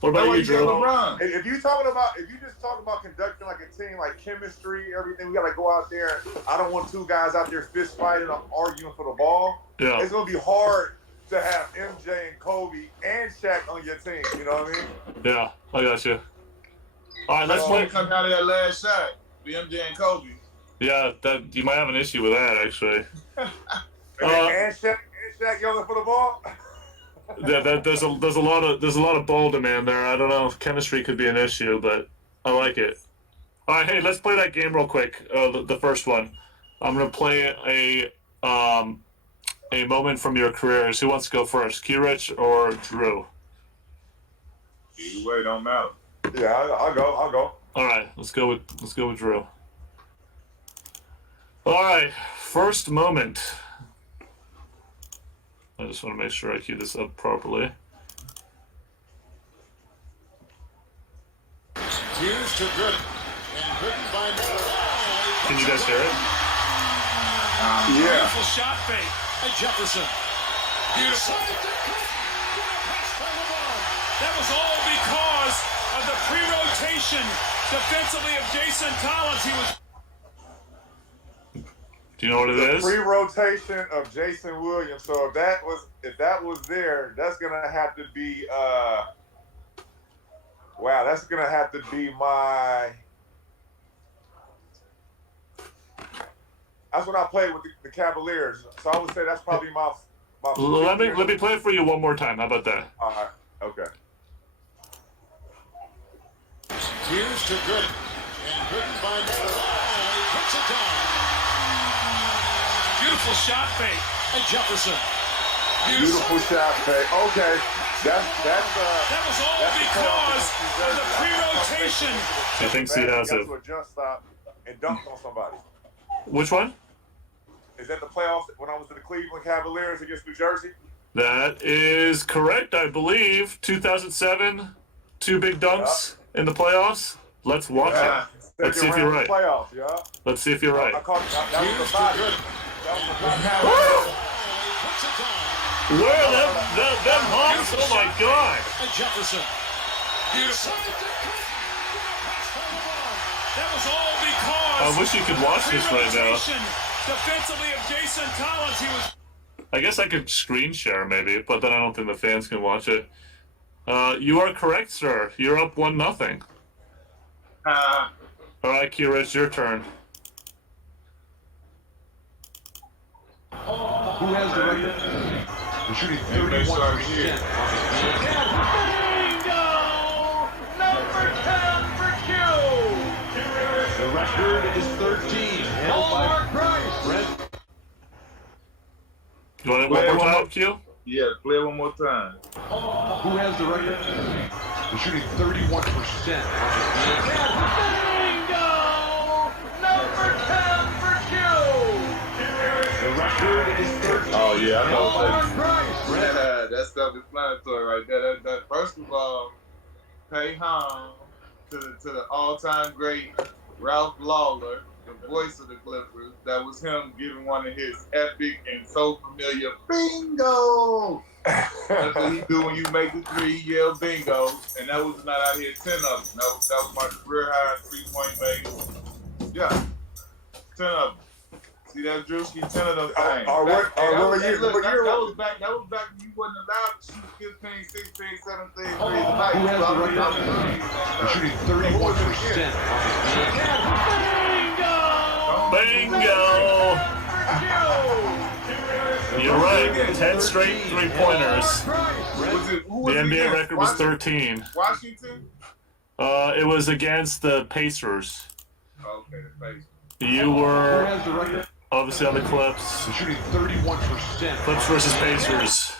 What about you, Drew? If you just talk about conducting like a team, like chemistry, everything, we gotta go out there. I don't want 2 guys out there fist fighting, arguing for the ball. Yeah. It's gonna be hard to have MJ and Kobe and Shaq on your team. You know what I mean? Yeah, I got you. All right, let's play. Come out of that last shot, the MJ and Kobe. Yeah, that you might have an issue with that actually. And Shaq yelling for the ball. There's a lot of ball demand there. I don't know if chemistry could be an issue, but I like it. All right, hey, let's play that game real quick. The first one. I'm gonna play a moment from your careers. Who wants to go first, Q-Rich or Drew? Either way, don't matter. Yeah, I'll go. All right, let's go with Drew. All right, first moment. I just want to make sure I cue this up properly. Hughes to Gooden. And Gooden finds the line. Can you guys hear it? Yeah. Beautiful shot fake by Jefferson. Beautiful. That was all because of the pre-rotation defensively of Jason Collins. He was. Do you know what it is? Pre-rotation of Jason Williams. So if that was there, that's gonna have to be wow, that's gonna have to be my. That's when I played with the Cavaliers. So I would say that's probably my. Let me play it for you one more time. How about that? All right. Okay. Hughes to Gooden. And Gooden finds the line. He puts it down. Beautiful shot fake by Jefferson. Beautiful shot fake. Okay. That was all because of the pre-rotation. He thinks he has it. To a jump stop and dunked on somebody. Which one? Is that the playoffs when I was in the Cleveland Cavaliers against New Jersey? That is correct, I believe. 2007, 2 big dunks in the playoffs. Let's watch it. Let's see if you're right. Playoffs, yeah. Let's see if you're right. I caught that was the body. That was the body. Where them hops? Oh my God! Jefferson. Beautiful. That was all because I wish you could watch this right now. defensively of Jason Collins. He was. I guess I could screen share maybe, but then I don't think the fans can watch it. You are correct, sir. You're up 1-0. All right, Q-Rich, your turn. Who has the record? We're shooting 31%. Bingo! Number 10 for Q. The record is 13. Hallmark Price. Brent. You want it one more time, Q? Yeah, play it one more time. Who has the record? We're shooting 31%. Bingo! Number 10 for Q. The record is 13. Oh yeah, I know Hallmark that. Price. Yeah, that's self-explanatory right there. That first of all, pay home to the all-time great Ralph Lawler, the voice of the Clippers. That was him giving one of his epic and so familiar bingo. That's what he do when you make the three, yell bingo. And that was not out here 10 of them. That was my career high 3-point make. Yeah, 10 of them. See that, Drewski? 10 of those things. That was back when you wasn't allowed to shoot 15, 16, 17 threes a Who night. has the record? We're shooting 31%. Bingo! You're right. 10 straight 3-pointers. The NBA record was 13. Washington? It was against the Pacers. Okay, the Pacers. You Who were has the record? obviously on the Clips. We're shooting 31%. Clips versus Pacers.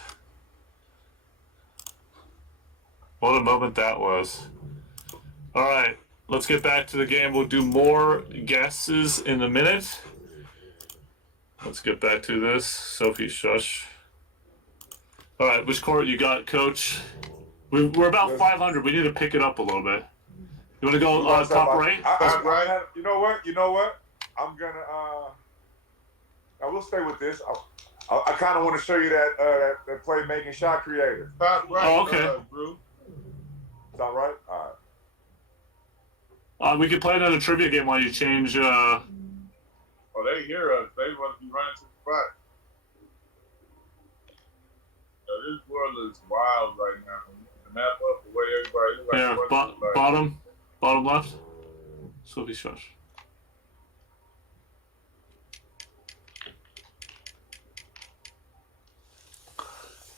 What a moment that was. All right, let's get back to the game. We'll do more guesses in a minute. Let's get back to this. Sophie, shush. All right, which court you got, Coach? We're about 500. We need to pick it up a little bit. You want to go top right? You know what? I'm gonna. I will stay with this. I kind of want to show you that playmaking shot creator. Top right. Oh, okay. Drew. Is that right? All right. We could play another trivia game while you change. Oh, they hear us. They want to be running to the spot. This world is wild right now. The map up the way everybody. There, bottom left. Sophie, shush.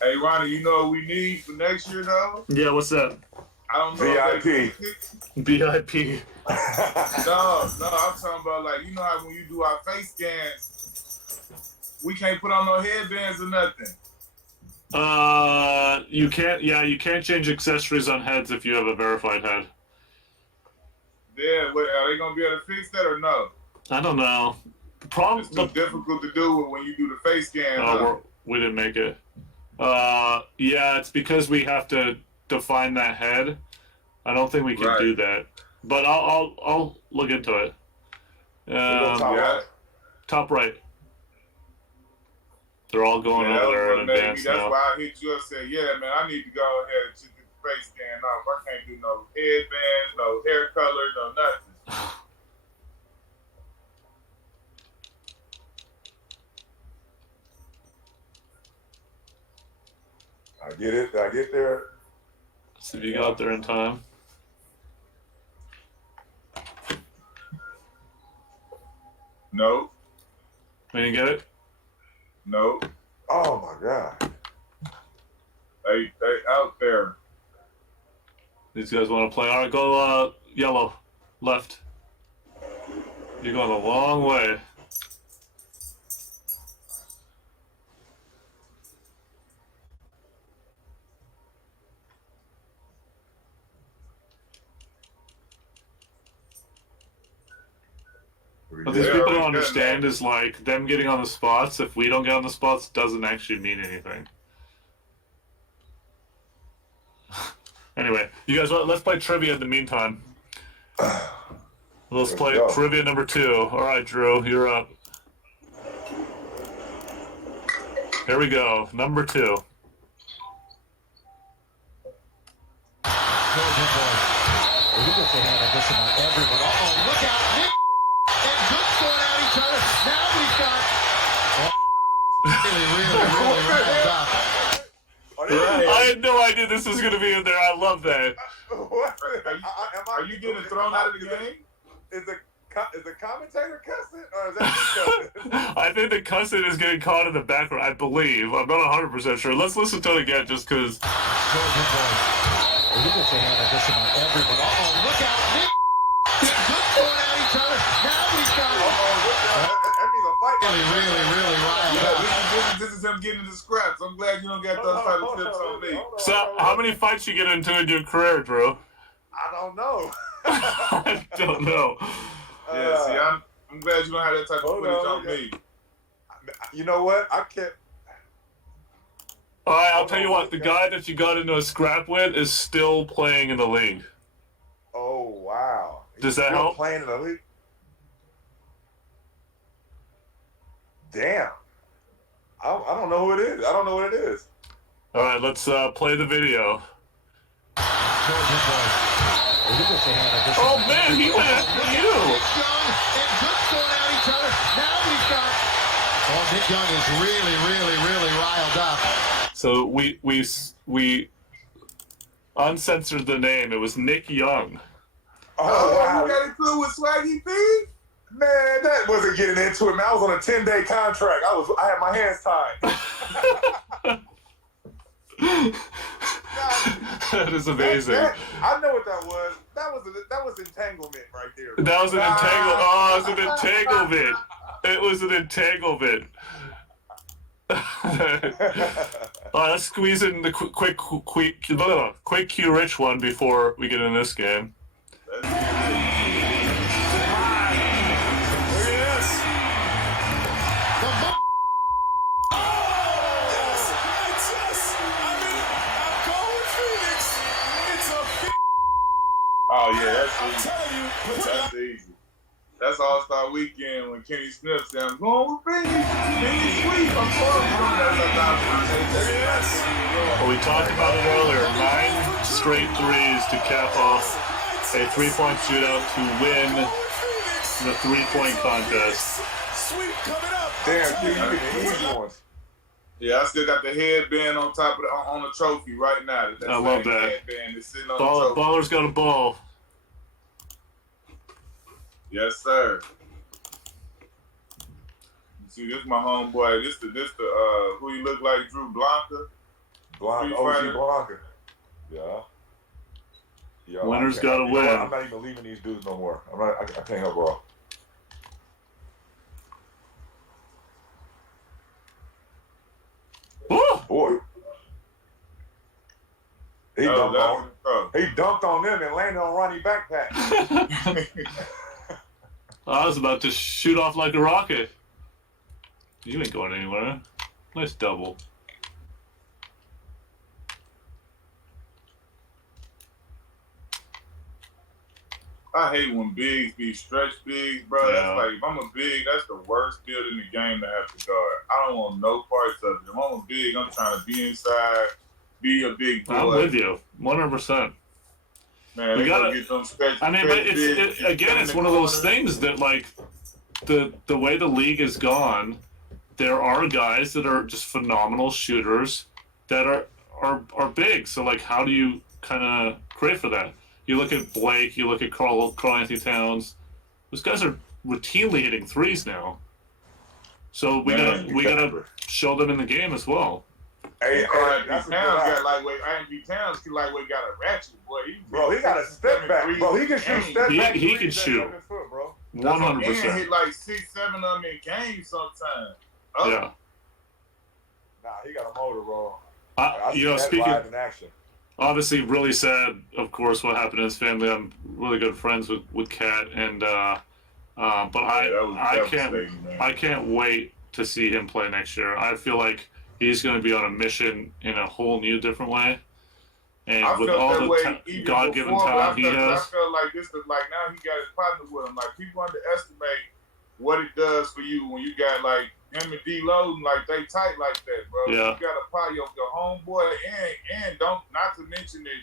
Hey, Ronnie, you know what we need for next year, though? Yeah, what's that? I don't know. VIP. BIP. No, I'm talking about like, you know how when you do our face scans, we can't put on no headbands or nothing. You can't. Yeah, you can't change accessories on heads if you have a verified head. Yeah, are they gonna be able to fix that or no? I don't know. The problem. It's too difficult to do when you do the face scan. Huh? We didn't make it. Yeah, it's because we have to define that head. I don't think we can do that. But I'll look into it. Top right. They're all going over there in advance now. That's why I hit you up and said, yeah, man, I need to go ahead and get the face scan off. I can't do no headbands, no hair color, no nothing. I get it. I get there. See if you got there in time. No. We didn't get it? No. Oh my God. They out there. These guys want to play. All right, go yellow, left. You're going a long way. What these people don't understand is like them getting on the spots. If we don't get on the spots, doesn't actually mean anything. Anyway, you guys, let's play trivia in the meantime. Let's play trivia number 2. All right, Drew, you're up. Here we go. Number 2. Georgia boy. He gets a hand on just about everyone. Uh-oh, look out. Nick and Gooden going at each other. Now we've got really riled up. I had no idea this was going to be in there. I love that. Are you getting thrown out of the game? Is the commentator cussing or is that you cussing? I think the cussing is getting caught in the background, I believe. I'm not 100% sure. Let's listen to it again just because. Georgia boy. He gets a hand on just about everyone. Uh-oh, look out. Nick and Gooden going at each other. Now we've got That means a fight. really riled up. This is him getting into scraps. I'm glad you don't get those type of tips on me. So, how many fights you get into in your career, Drew? I don't know. I don't know. Yeah, see, I'm glad you don't have that type of footage on me. You know what? I can't. All right, I'll tell you what. The guy that you got into a scrap with is still playing in the league. Oh wow! Does that help? Playing in the league. Damn. I don't know who it is. I don't know what it is. All right, let's play the video. Georgia boy. He gets a hand on just Oh man, he went after you. Nick Young and Gooden going at each other. Now we've got. Oh, Nick Young is really riled up. So we uncensored the name. It was Nick Young. Oh wow! You got a clue with Swaggy P? Man, that wasn't getting into it, man. I was on a 10-day contract. I had my hands tied. That is amazing. I know what that was. That was entanglement right there. That was an entanglement. Oh, it was an entanglement. It was an entanglement. All right, let's squeeze in the quick Q Rich one before we get in this game. Oh yeah, that's easy. That's easy. That's All-Star Weekend when Kenny Smith said, "I'm going with Benny. Benny sweep. I'm sorry." Well, we talked about it earlier. 9 straight threes to cap off a 3-point shootout to win the 3-point contest. Damn, dude, you get the easy ones. Yeah, I still got the headband on top of on the trophy right now. I love that. Headband is sitting on the trophy. Baller's got a ball. Yes, sir. See, this is my homeboy. This the who you look like, Drew Blanca. Blanca, OG Blanca. Yeah. Yo, Winners I gotta you know what? win. I'm not even leaving these dudes no more. I can't help bro. Woo! Boy. He Oh, dunked on them and landed on Ronnie backpack. I was about to shoot off like a rocket. You ain't going anywhere. Nice double. I hate when bigs be stretch bigs, bro. Yeah. That's like, if I'm a big, that's the worst build in the game to have to guard. I don't want no parts of it. If I'm a big, I'm trying to be inside, be a big boy. I'm with you, 100%. Man, We they gotta. go get them stretch. I mean, but it's one of those things that like the way the league is gone, there are guys that are just phenomenal shooters that are big. So like, how do you kind of create for that? You look at Blake, you look at Carl Anthony Towns. Those guys are routinely hitting threes now. So we gotta show them in the game as well. Hey, Towns got lightweight. Anthony Towns lightweight got a ratchet, boy. He got a step back, bro. He can shoot step back. He can shoot. 100%. Hit like 6-7 of them in games sometimes. Oh. Yeah. Nah, he got a motor, bro. Speaking. Live in action. Obviously, really sad, of course, what happened to his family. I'm really good friends with Kat, and but I can't wait to see him play next year. I feel like he's going to be on a mission in a whole new, different way, and with all the God-given talent he has. I felt like this is like now he got his partner with him. Like people underestimate what it does for you when you got like him and D Loden, like they tight like that, bro. Yeah. You got a part your homeboy and don't not to mention that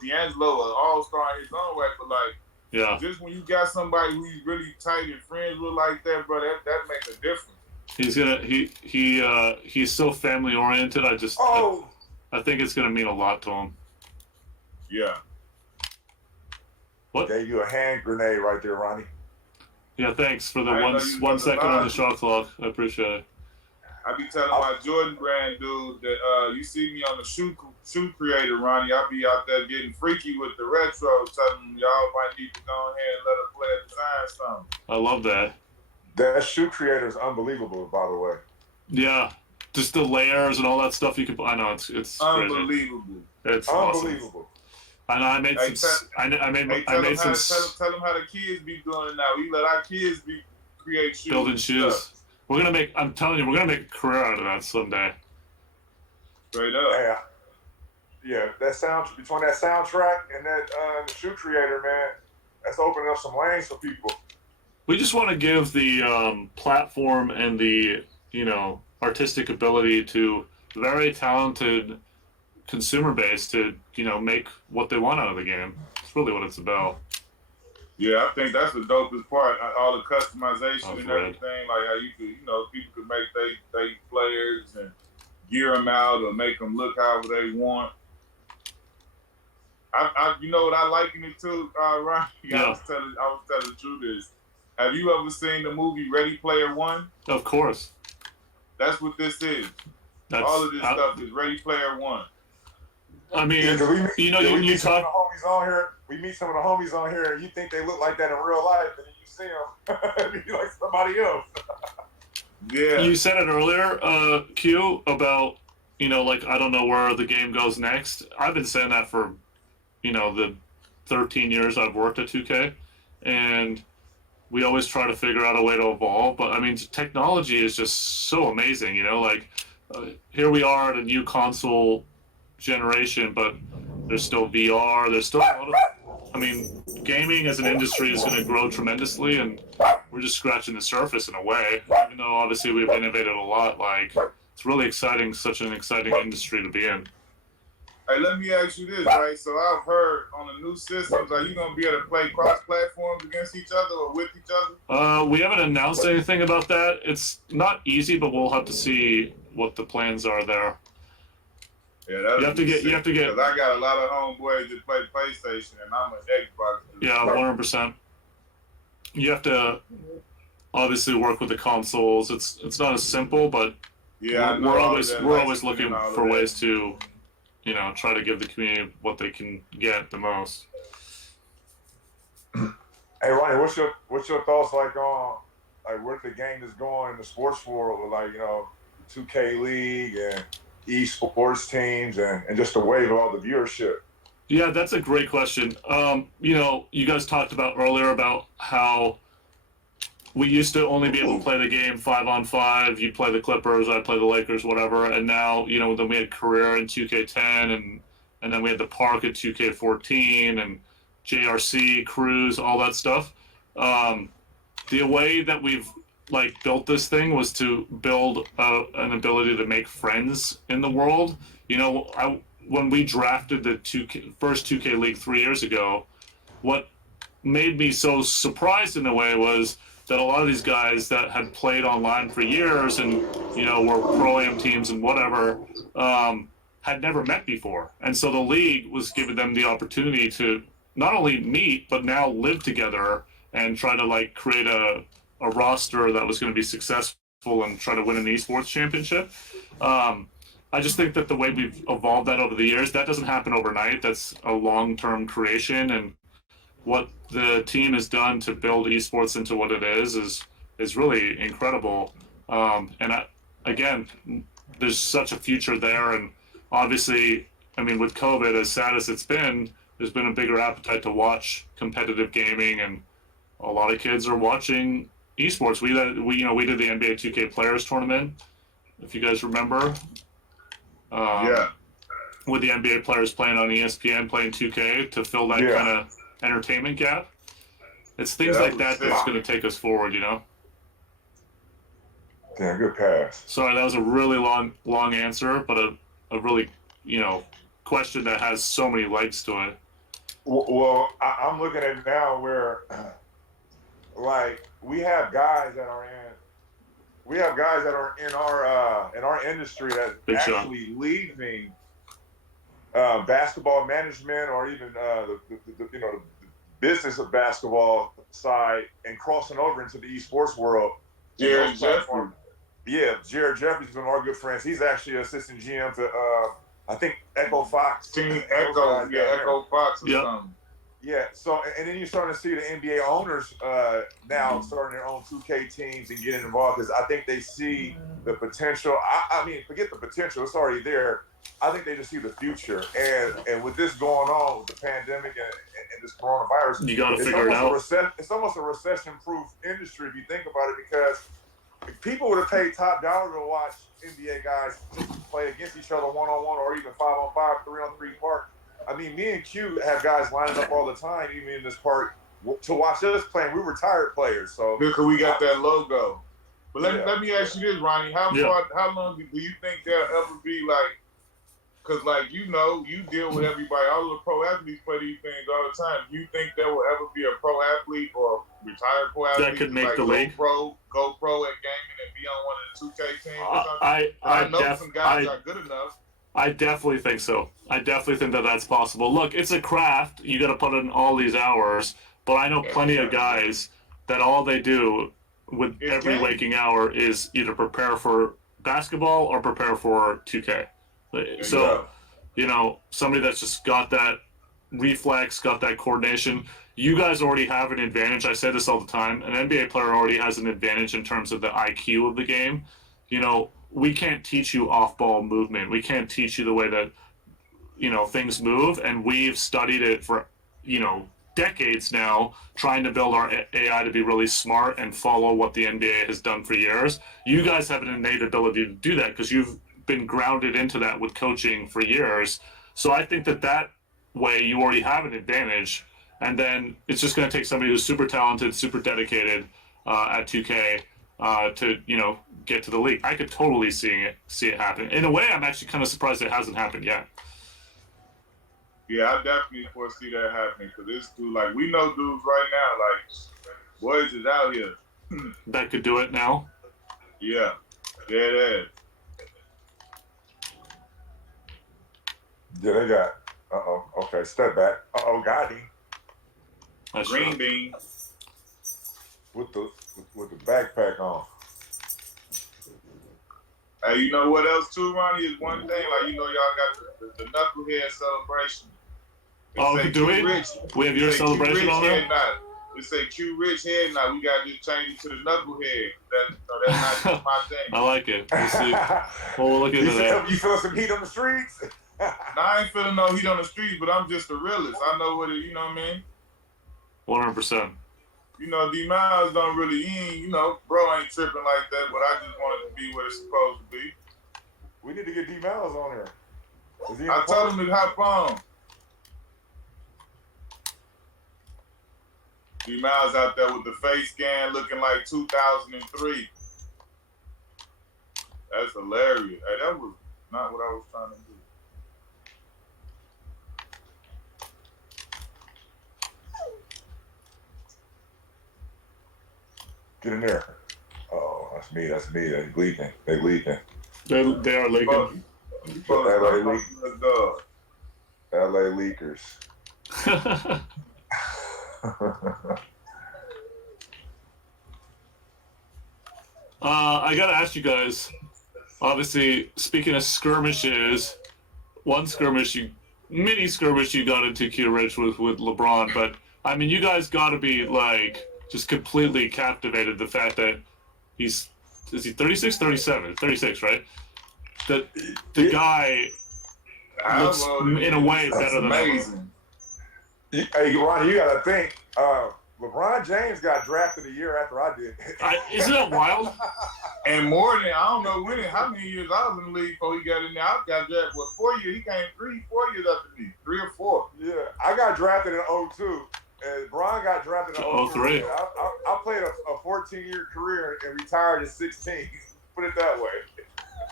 D'Angelo an all-star in his own way, but like just when you got somebody who you really tight and friends with like that, bro, that makes a difference. He's so family oriented. I think it's gonna mean a lot to him. Yeah. What? Gave you a hand grenade right there, Ronnie. Yeah, thanks for the 1 second on the shot clock. I appreciate it. I be telling my Jordan brand dude that you see me on the shoe creator, Ronnie. I be out there getting freaky with the retro, telling them y'all might need to go ahead and let a player design something. I love that. That shoe creator is unbelievable, by the way. Yeah, just the layers and all that stuff you can. I know it's unbelievable. Crazy. It's unbelievable. Awesome. I know. I made some. I made some. Tell them how the kids be doing it now. We let our kids create shoes. Building shoes. Stuff. We're gonna make. I'm telling you, we're gonna make a career out of that someday. Straight up. Yeah. That between that soundtrack and that the shoe creator, man, that's opening up some lanes for people. We just want to give the platform and the artistic ability to very talented consumer base to make what they want out of the game. It's really what it's about. Yeah, I think that's the dopest part. All the customization and everything, like how you could, people could make they players and gear them out or make them look however they want. You know what I liken it to, Ryan? I was telling the truth is, have you ever seen the movie Ready Player One? Of course. That's what this is. All of this stuff is Ready Player One. I mean, you talk. We meet some of the homies on here, and you think they look like that in real life, and then you see them, you like somebody else. Yeah. You said it earlier, Q, about like I don't know where the game goes next. I've been saying that for the 13 years I've worked at 2K, and we always try to figure out a way to evolve. But I mean, technology is just so amazing. Here we are at a new console generation, but there's still VR. There's still a lot of. I mean, gaming as an industry is going to grow tremendously, and we're just scratching the surface in a way. Even though obviously we've innovated a lot, like it's really exciting. Such an exciting industry to be in. Hey, let me ask you this, right? So I've heard on the new systems, are you going to be able to play cross-platforms against each other or with each other? We haven't announced anything about that. It's not easy, but we'll have to see what the plans are there. Yeah, you have to get. Because I got a lot of homeboys that play PlayStation, and I'm an Xbox dude. Yeah, 100%. You have to obviously work with the consoles. It's not as simple, but we're always looking for ways to try to give the community what they can get the most. Hey, Ronnie, what's your thoughts like on where the game is going in the sports world with the 2K League and esports teams and just the wave of all the viewership? Yeah, that's a great question. You guys talked about earlier about how we used to only be able to play the game 5-on-5. You'd play the Clippers, I'd play the Lakers, whatever. And now, then we had career in 2K10, and then we had the park at 2K14 and JRC, Cruise, all that stuff. The way that we've built this thing was to build an ability to make friends in the world. When we drafted the first 2K League 3 years ago, what made me so surprised in a way was that a lot of these guys that had played online for years and were pro-am teams and whatever had never met before, and so the league was giving them the opportunity to not only meet but now live together and try to create a roster that was going to be successful and try to win an esports championship. I just think that the way we've evolved that over the years, that doesn't happen overnight. That's a long-term creation, and what the team has done to build esports into what it is really incredible. Again, there's such a future there, and obviously, with COVID, as sad as it's been, there's been a bigger appetite to watch competitive gaming, and a lot of kids are watching esports. We did the NBA 2K Players Tournament, if you guys remember. With the NBA players playing on ESPN, playing 2K to fill that kind of entertainment gap. It's things like that that's going to take us forward, Damn, good pass. Sorry, that was a really long answer, but a really, question that has so many legs to it. Well, I'm looking at it now where, we have guys that are in our industry that's actually leaving basketball management or even the business of basketball side and crossing over into the esports world. Jared Jeffrey. Yeah, Jared Jeffrey's been our good friends. He's actually assistant GM for I think Echo Fox. Team Echo, Echo Fox or something. Yeah, so and then you're starting to see the NBA owners now starting their own 2K teams and getting involved because I think they see the potential. I mean, forget the potential; it's already there. I think they just see the future, and with this going on with the pandemic and this coronavirus, you got to figure it out. It's almost a recession-proof industry if you think about it, because if people would have paid top dollar to watch NBA guys play against each other one-on-one or even 5-on-5, 3-on-3 park. I mean, me and Q have guys lining up all the time, even in this park, to watch us playing. We're retired players, so because we got that logo. But let me ask you this, Ronnie: how long do you think there'll ever be because you deal with everybody. All the pro athletes play these things all the time. Do you think there will ever be a pro athlete or retired pro athlete that could make the league go pro at gaming and be on one of the 2K teams? I know some guys are good enough. I definitely think so. I definitely think that that's possible. Look, it's a craft. You got to put in all these hours. But I know plenty of guys that all they do with every waking hour is either prepare for basketball or prepare for 2K. So, somebody that's just got that reflex, got that coordination. You guys already have an advantage. I say this all the time. An NBA player already has an advantage in terms of the IQ of the game. We can't teach you off-ball movement. We can't teach you the way that, things move. And we've studied it for, decades now, trying to build our AI to be really smart and follow what the NBA has done for years. You guys have an innate ability to do that because you've been grounded into that with coaching for years. So I think that way you already have an advantage. And then it's just going to take somebody who's super talented, super dedicated at 2K to, get to the league. I could totally see it happen. In a way, I'm actually kind of surprised it hasn't happened yet. Yeah, I definitely foresee that happening because it's too, we know dudes right now, boys is out here. That could do it now? Yeah, dead ass. Yeah, they got. Okay, step back. Got him. That's Green true. bean with the backpack on. Hey, you know what else too, Ronnie? Is one thing, like, you know, y'all got the knucklehead celebration. Do we? Rich, We have your celebration on there? It say Q Rich head knot. We gotta just change it to the knucklehead. That's not my thing. I like it. We'll see. We'll look into that. You feeling some heat on the streets? Nah, I ain't feeling no heat on the streets, but I'm just a realist. I know what it, you know what I mean? 100%. You know, D-Miles don't really, you know, bro ain't tripping like that, but I just want it to be what it's supposed to be. We need to get D-Miles on here. I told him to hop on. D-Miles out there with the face scan looking like 2003. That's hilarious. Hey, that was not what I was trying to do. Get in there. Oh, that's me. That's leaking. They leaking. They are leaking. LA leakers. I gotta ask you guys. Obviously, speaking of skirmishes, one mini skirmish you got into Q Rich with LeBron, but I mean, you guys gotta be like just completely captivated the fact that is he 36, 37, 36, right? That the guy looks in a way better than ever. Hey, Ronnie, you gotta think. LeBron James got drafted a year after I did. Isn't that wild? And more than, I don't know how many years I was in the league before he got in there. I got drafted, 4 years? He came 4 years after me, 3 or 4. Yeah, I got drafted in 02, and Bron got drafted in 03. I played a 14-year career and retired at 16. Put it that way.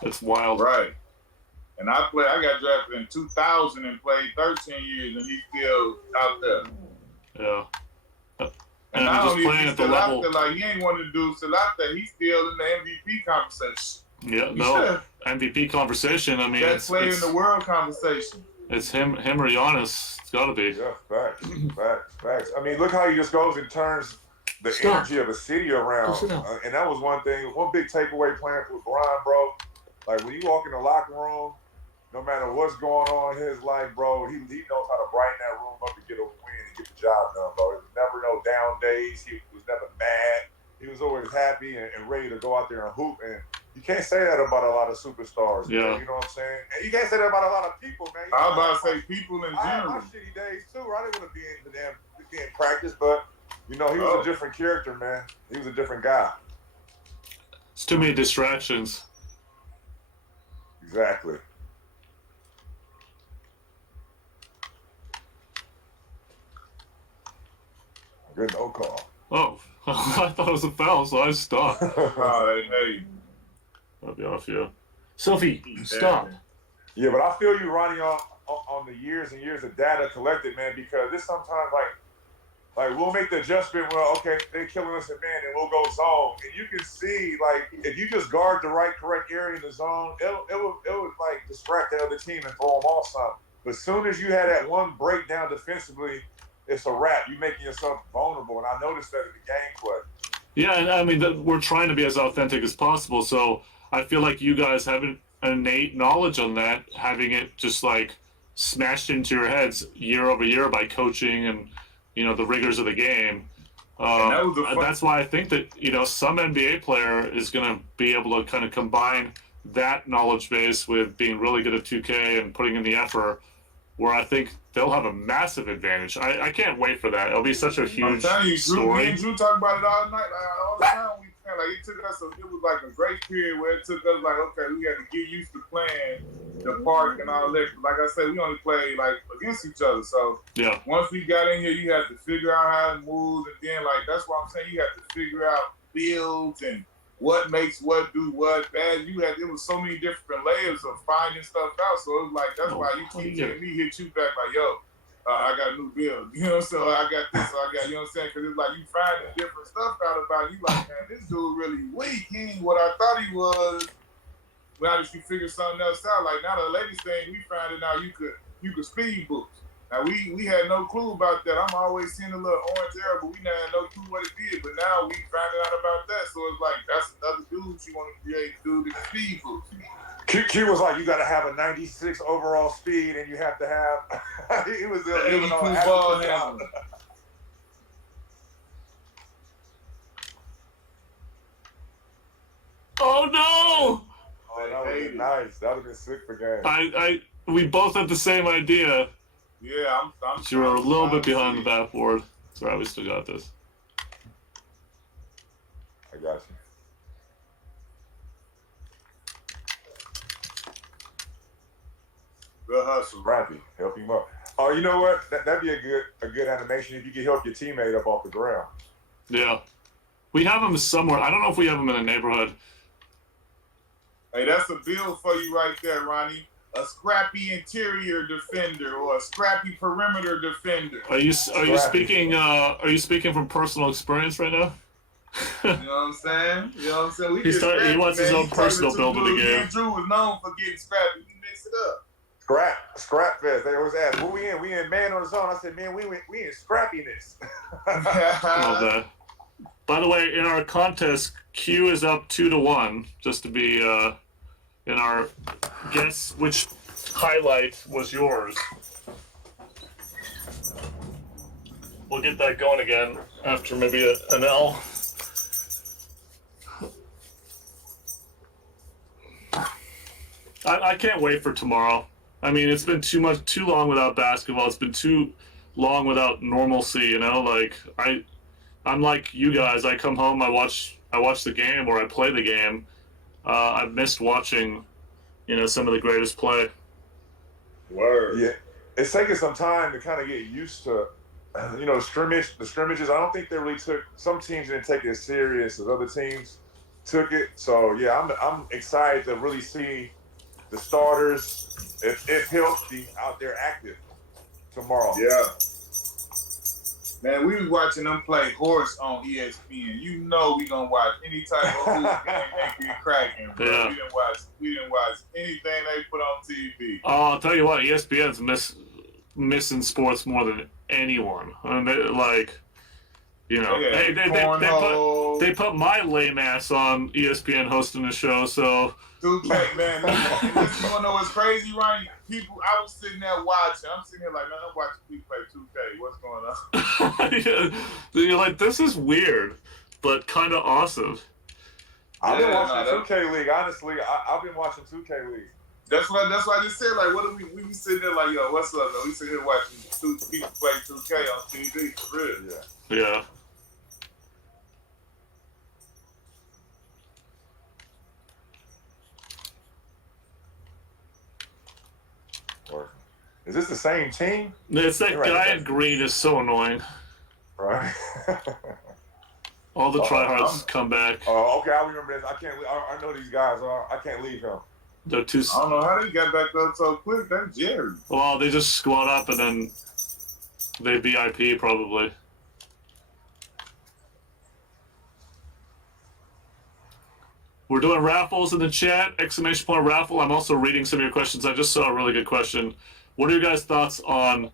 That's wild. Right. And I got drafted in 2000 and played 13 years, and he's still out there. Yeah. And not only is he still out there, like, he ain't one of the dudes still out there, he's still in the MVP conversation. Yeah, MVP conversation. I mean, that's player in the world conversation. It's him or Giannis. It's got to be. Yeah, facts. I mean, look how he just goes and turns the energy of a city around. And that was one big takeaway playing for LeBron, bro. Like, when you walk in the locker room, no matter what's going on in his life, bro, he knows how to brighten that room up to get a win and get the job done, bro. There was never no down days. He was never mad. He was always happy and ready to go out there and hoop. And you can't say that about a lot of superstars. Yeah. Man, you know what I'm saying? And you can't say that about a lot of people, man. I was about to say people in general. I had my shitty days, too. I didn't want to be in practice, but, you know, he was a different character, man. He was a different guy. It's too many distractions. Exactly. Good no call. Oh, I thought it was a foul, so I stopped. Hey. I'll be off you. Sophie, stop. Yeah, but I feel you, Ronnie, on the years and years of data collected, man, because it's sometimes like we'll make the adjustment, well, okay, they're killing us at man, and we'll go zone. And you can see, like, if you just guard the correct area in the zone, it would like distract the other team and throw them off something. But as soon as you had that one breakdown defensively, it's a wrap. You're making yourself vulnerable, and I noticed that in the gameplay. Yeah, and I mean, we're trying to be as authentic as possible, so I feel like you guys have an innate knowledge on that, having it just, like, smashed into your heads year over year by coaching and, you know, the rigors of the game. That's why I think that, you know, some NBA player is going to be able to kind of combine that knowledge base with being really good at 2K and putting in the effort, where I think they'll have a massive advantage. I can't wait for that. It'll be such a huge story. Me and Drew talk about it all night, all the time. It took us. It was like a great period where it took us like, okay, we had to get used to playing the park and all that. Like I said, we only play like against each other. So yeah, once we got in here, you had to figure out how to move, and then like that's why I'm saying you had to figure out builds and what makes what do what. It was so many different layers of finding stuff out. So it was like that's why you keep getting me hit you back like, yo, I got a new build, you know, so I got this, so I got, you know what I'm saying, because it's like you finding different stuff out about it. You like, man, this dude really weak. He ain't what I thought he was. Now that you figure something else out, like now the latest thing we found out you could speed boost. Now we had no clue about that. I'm always seeing a little orange arrow, but we had no clue what it did. But now we found out about that, so it's like that's another dude she want to create to do the speed boost. Q was like, you got to have a 96 overall speed, and you have to have. He was living on ball handle. Oh no! Oh, that would have been nice. That would have been sick for game. We both had the same idea. Yeah, I'm But you were a little bit behind the backboard. It's alright, we still got this. I got you. Good hustle. Rappy, help him up. Oh, you know what? That'd be a good animation if you could help your teammate up off the ground. Yeah. We have him somewhere. I don't know if we have him in a neighborhood. Hey, that's a build for you right there, Ronnie. A scrappy interior defender or a scrappy perimeter defender. Are you speaking from personal experience right now? You know what I'm saying? You know what I'm saying? He wants his own personal build of the game. Drew was known for getting scrappy. We mix it up. Scrap fest. They always ask, "What we in? We in man on the zone." I said, "Man, we in scrappiness." Love that. By the way, in our contest, Q is up 2-1. Just to be in our guess which highlight was yours. We'll get that going again after maybe an L. I can't wait for tomorrow. I mean, it's been too long without basketball. It's been too long without normalcy, you know? Like, I'm like you guys. I come home, I watch the game or I play the game. I've missed watching, some of the greatest play. Word. Yeah. It's taking some time to kind of get used to, the scrimmages. I don't think they really took, some teams didn't take it as serious as other teams took it. So, yeah, I'm excited to really see the starters, if healthy, out there active tomorrow. Yeah. Man, we was watching them play horse on ESPN. You know we gonna watch any type of hoop game and get cracking, bro. Yeah. We didn't watch anything they put on TV. Oh, I'll tell you what, ESPN's missing sports more than anyone. I mean, they put my lame ass on ESPN hosting the show, so. 2K, man. You wanna know what's crazy, Ryan? I was sitting there watching. I'm sitting here like, man, I'm watching people play 2K. What's going on? You're like, this is weird, but kind of awesome. I've been watching 2K League. Honestly, I've been watching 2K League. That's why I just said, like, what do we be sitting there like, yo, what's up, man? We sitting here watching two people play 2K on TV, for real. Yeah. Is this the same team? It's that guy in green is so annoying. Right. All the tryhards come back. Oh, okay. I remember this. I know these guys. I can't leave him. They're too. I don't know how they got back up so quick. That's Jerry. Well, they just squat up and then they VIP probably. We're doing raffles in the chat, ! Raffle. I'm also reading some of your questions. I just saw a really good question. What are your guys' thoughts on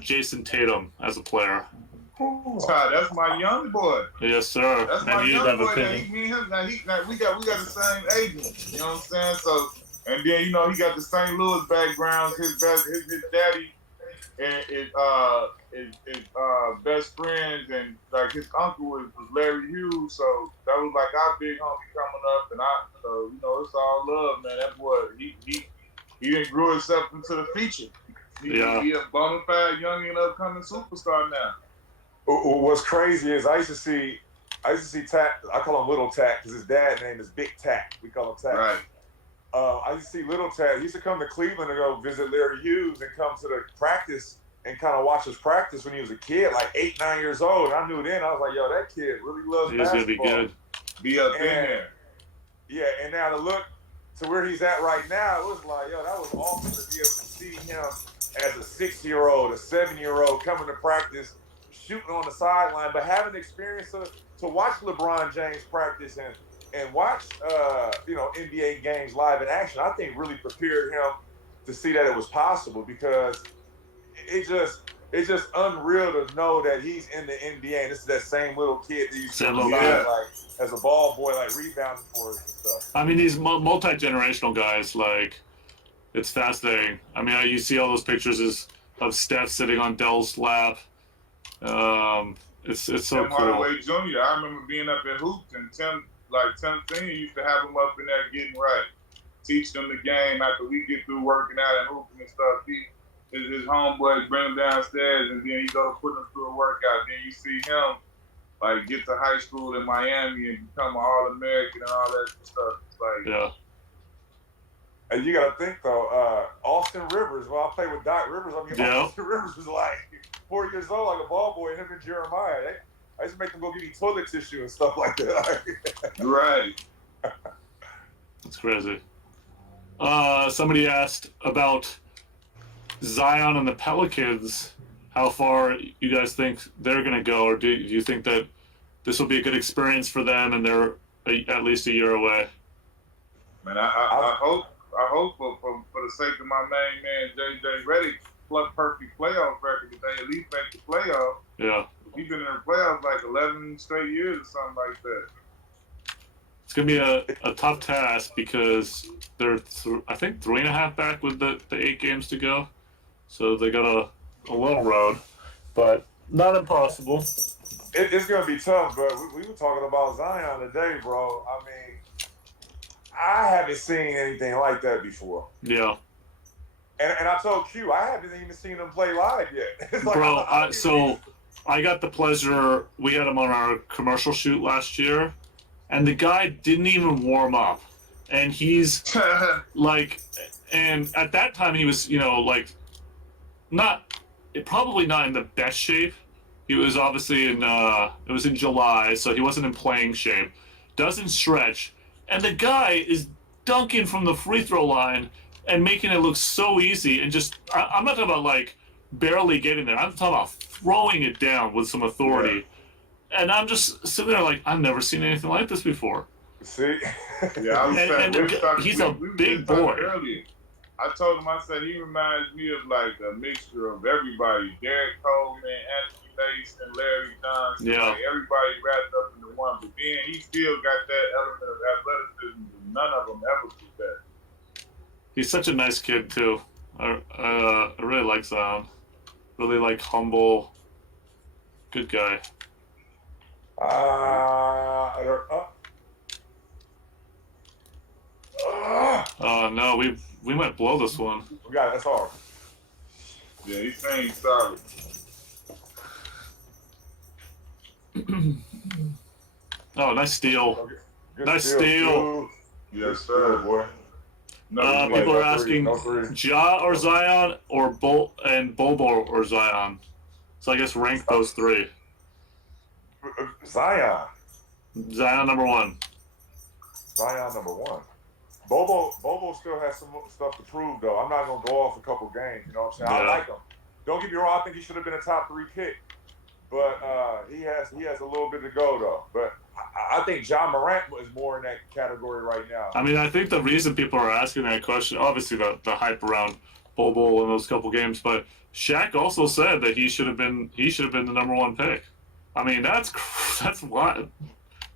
Jason Tatum as a player? That's my young boy. Yes, sir. That's my young have boy. opinion. Me and him, we got the same agent. You know what I'm saying? So, and then he got the St. Louis background. His daddy and his best friends and like his uncle was Larry Hughes. So that was like our big homie coming up, and it's all love, man. That boy, he didn't grow himself into the feature. He a bona fide young and upcoming superstar now. What's crazy is I used to see Tack. I call him Little Tack because his dad's name is Big Tack. We call him Tack. Right. I used to see Little Tack. He used to come to Cleveland to go visit Larry Hughes and come to the practice and kind of watch us practice when he was a kid, like 8, 9 years old. And I knew then, I was like, yo, that kid really loves basketball. He's going to be good. Be up in there. Yeah, and now to look to where he's at right now, it was like, yo, that was awesome to be able to see him as a 6-year-old, a 7-year-old coming to practice, shooting on the sideline, but having the experience to watch LeBron James practice and watch NBA games live in action, I think really prepared him to see that it was possible because it's just unreal to know that he's in the NBA. And this is that same little kid that used to Same little like kid. as a ball boy, like rebounding for us and stuff. I mean, these multi-generational guys, like, it's fascinating. I mean, you see all those pictures of Steph sitting on Dell's lap. It's so Tim cool. Hardaway Jr. I remember being up at Hoops and Tim Senior used to have him up in there getting right, teach them the game after we get through working out and hooping and stuff. His homeboys bring him downstairs and then he go to put him through a workout. Then you see him like get to high school in Miami and become an All-American and all that stuff. It's like, Yeah. And you got to think though, Austin Rivers. Well, I played with Doc Rivers. I mean, Austin Rivers was like 4 years old, like a ball boy. Him and Jeremiah. I used to make them go get me toilet tissue and stuff like that. right. It's crazy. Somebody asked about Zion and the Pelicans. How far you guys think they're going to go, or do you think that this will be a good experience for them and they're at least a year away? Man, I hope for the sake of my main man JJ Redick, perfect playoff record, that they at least make the playoff. Yeah. He's been in the playoffs like 11 straight years or something like that. It's going to be a tough task because they're, I think, 3.5 back with the 8 games to go. So they got a little road, but not impossible. It's going to be tough, but we were talking about Zion today, bro. I mean, I haven't seen anything like that before. Yeah. And I told Q, I haven't even seen him play live yet. It's like, bro, I got the pleasure, we had him on our commercial shoot last year, and the guy didn't even warm up. And he's like, and at that time he was, probably not in the best shape. He was obviously it was in July, so he wasn't in playing shape. Doesn't stretch. And the guy is dunking from the free throw line and making it look so easy. And just, I'm not talking about like barely getting there. I'm talking about throwing it down with some authority. Yeah. And I'm just sitting there like, I've never seen anything like this before. See? Yeah, I was saying, he's a big boy. Earlier. I told him, I said, he reminds me of like a mixture of everybody. Derek Coleman, Anthony Mason, Larry Johnson. Yeah. Like everybody wrapped up into one. But then he still got that element of athleticism. None of them ever did that. He's such a nice kid, too. I really like Zion. Really like humble. Good guy. No, we might blow this one. We got it. That's hard. Yeah, he's saying sorry. Oh, nice steal. Good nice steal. Yes, sir. Boy. No, people are asking Ja or Zion or Bobo or Zion. So I guess rank those three. Zion. Zion number 1. Zion number 1. Bobo still has some stuff to prove, though. I'm not going to go off a couple games. You know what I'm saying? Yeah. I like him. Don't get me wrong. I think he should have been a top 3 pick. But he has a little bit to go, though. But I think John Morant is more in that category right now. I mean, I think the reason people are asking that question, obviously the hype around Bobo in those couple games, but Shaq also said that he should have been the number 1 pick. I mean, that's wild.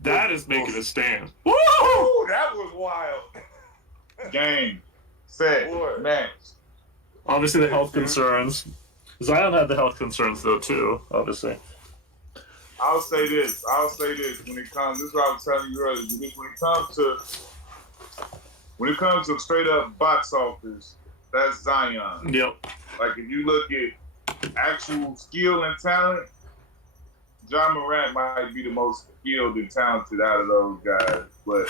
That is making a stand. Woo! Ooh, that was wild. Game, set, match. Obviously, the health concerns. Zion had the health concerns though too. Obviously. I'll say this when it comes. This is what I was telling you earlier. When it comes to straight up box office, that's Zion. Yep. Like if you look at actual skill and talent, John Morant might be the most skilled and talented out of those guys. But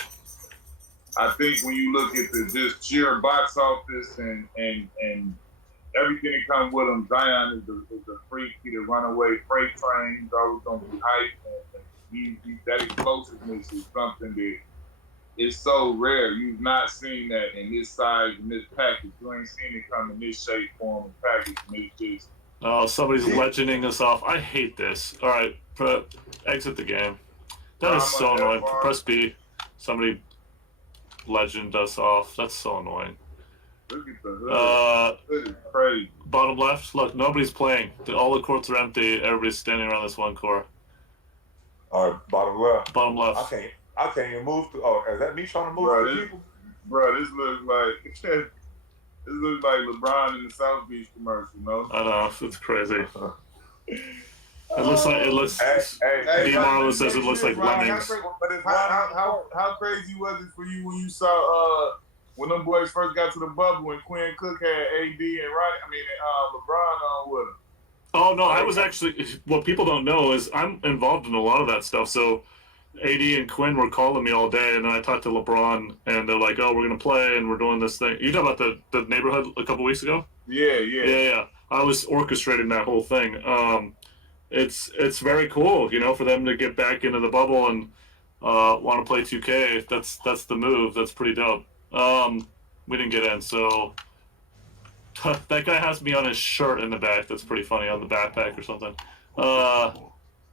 I think when you look at the just sheer box office and everything that comes with him, Zion is a freak. He's a runaway freight train. He's always going to be hyped. And that explosiveness is something that is so rare. You've not seen that in this size, in this package. You ain't seen it come in this shape, form, and package. And it's just... Oh, somebody's legending us off. I hate this. All right, exit the game. That is so annoying. Press B. Somebody legend us off. That's so annoying. Look at the hood. Hood is crazy. Bottom left. Look, nobody's playing. All the courts are empty. Everybody's standing around this one court. All right, bottom left. Bottom left. I can't even move. Is that me trying to move Bro, the people? Bro, this looks like LeBron in the South Beach commercial, no? I know, it's crazy. It looks. Hey, Marlo says it looks like lemmings. How crazy was it for you when you saw when them boys first got to the bubble and Quinn Cook had AD and LeBron on with him? Oh no, I was actually. What people don't know is I'm involved in a lot of that stuff. So, AD and Quinn were calling me all day, and then I talked to LeBron, and they're like, "Oh, we're gonna play, and we're doing this thing." You talking about the neighborhood a couple weeks ago? Yeah. I was orchestrating that whole thing. It's very cool, for them to get back into the bubble and want to play 2K. That's the move. That's pretty dope. We didn't get in, so that guy has me on his shirt in the back. That's pretty funny, on the backpack or something.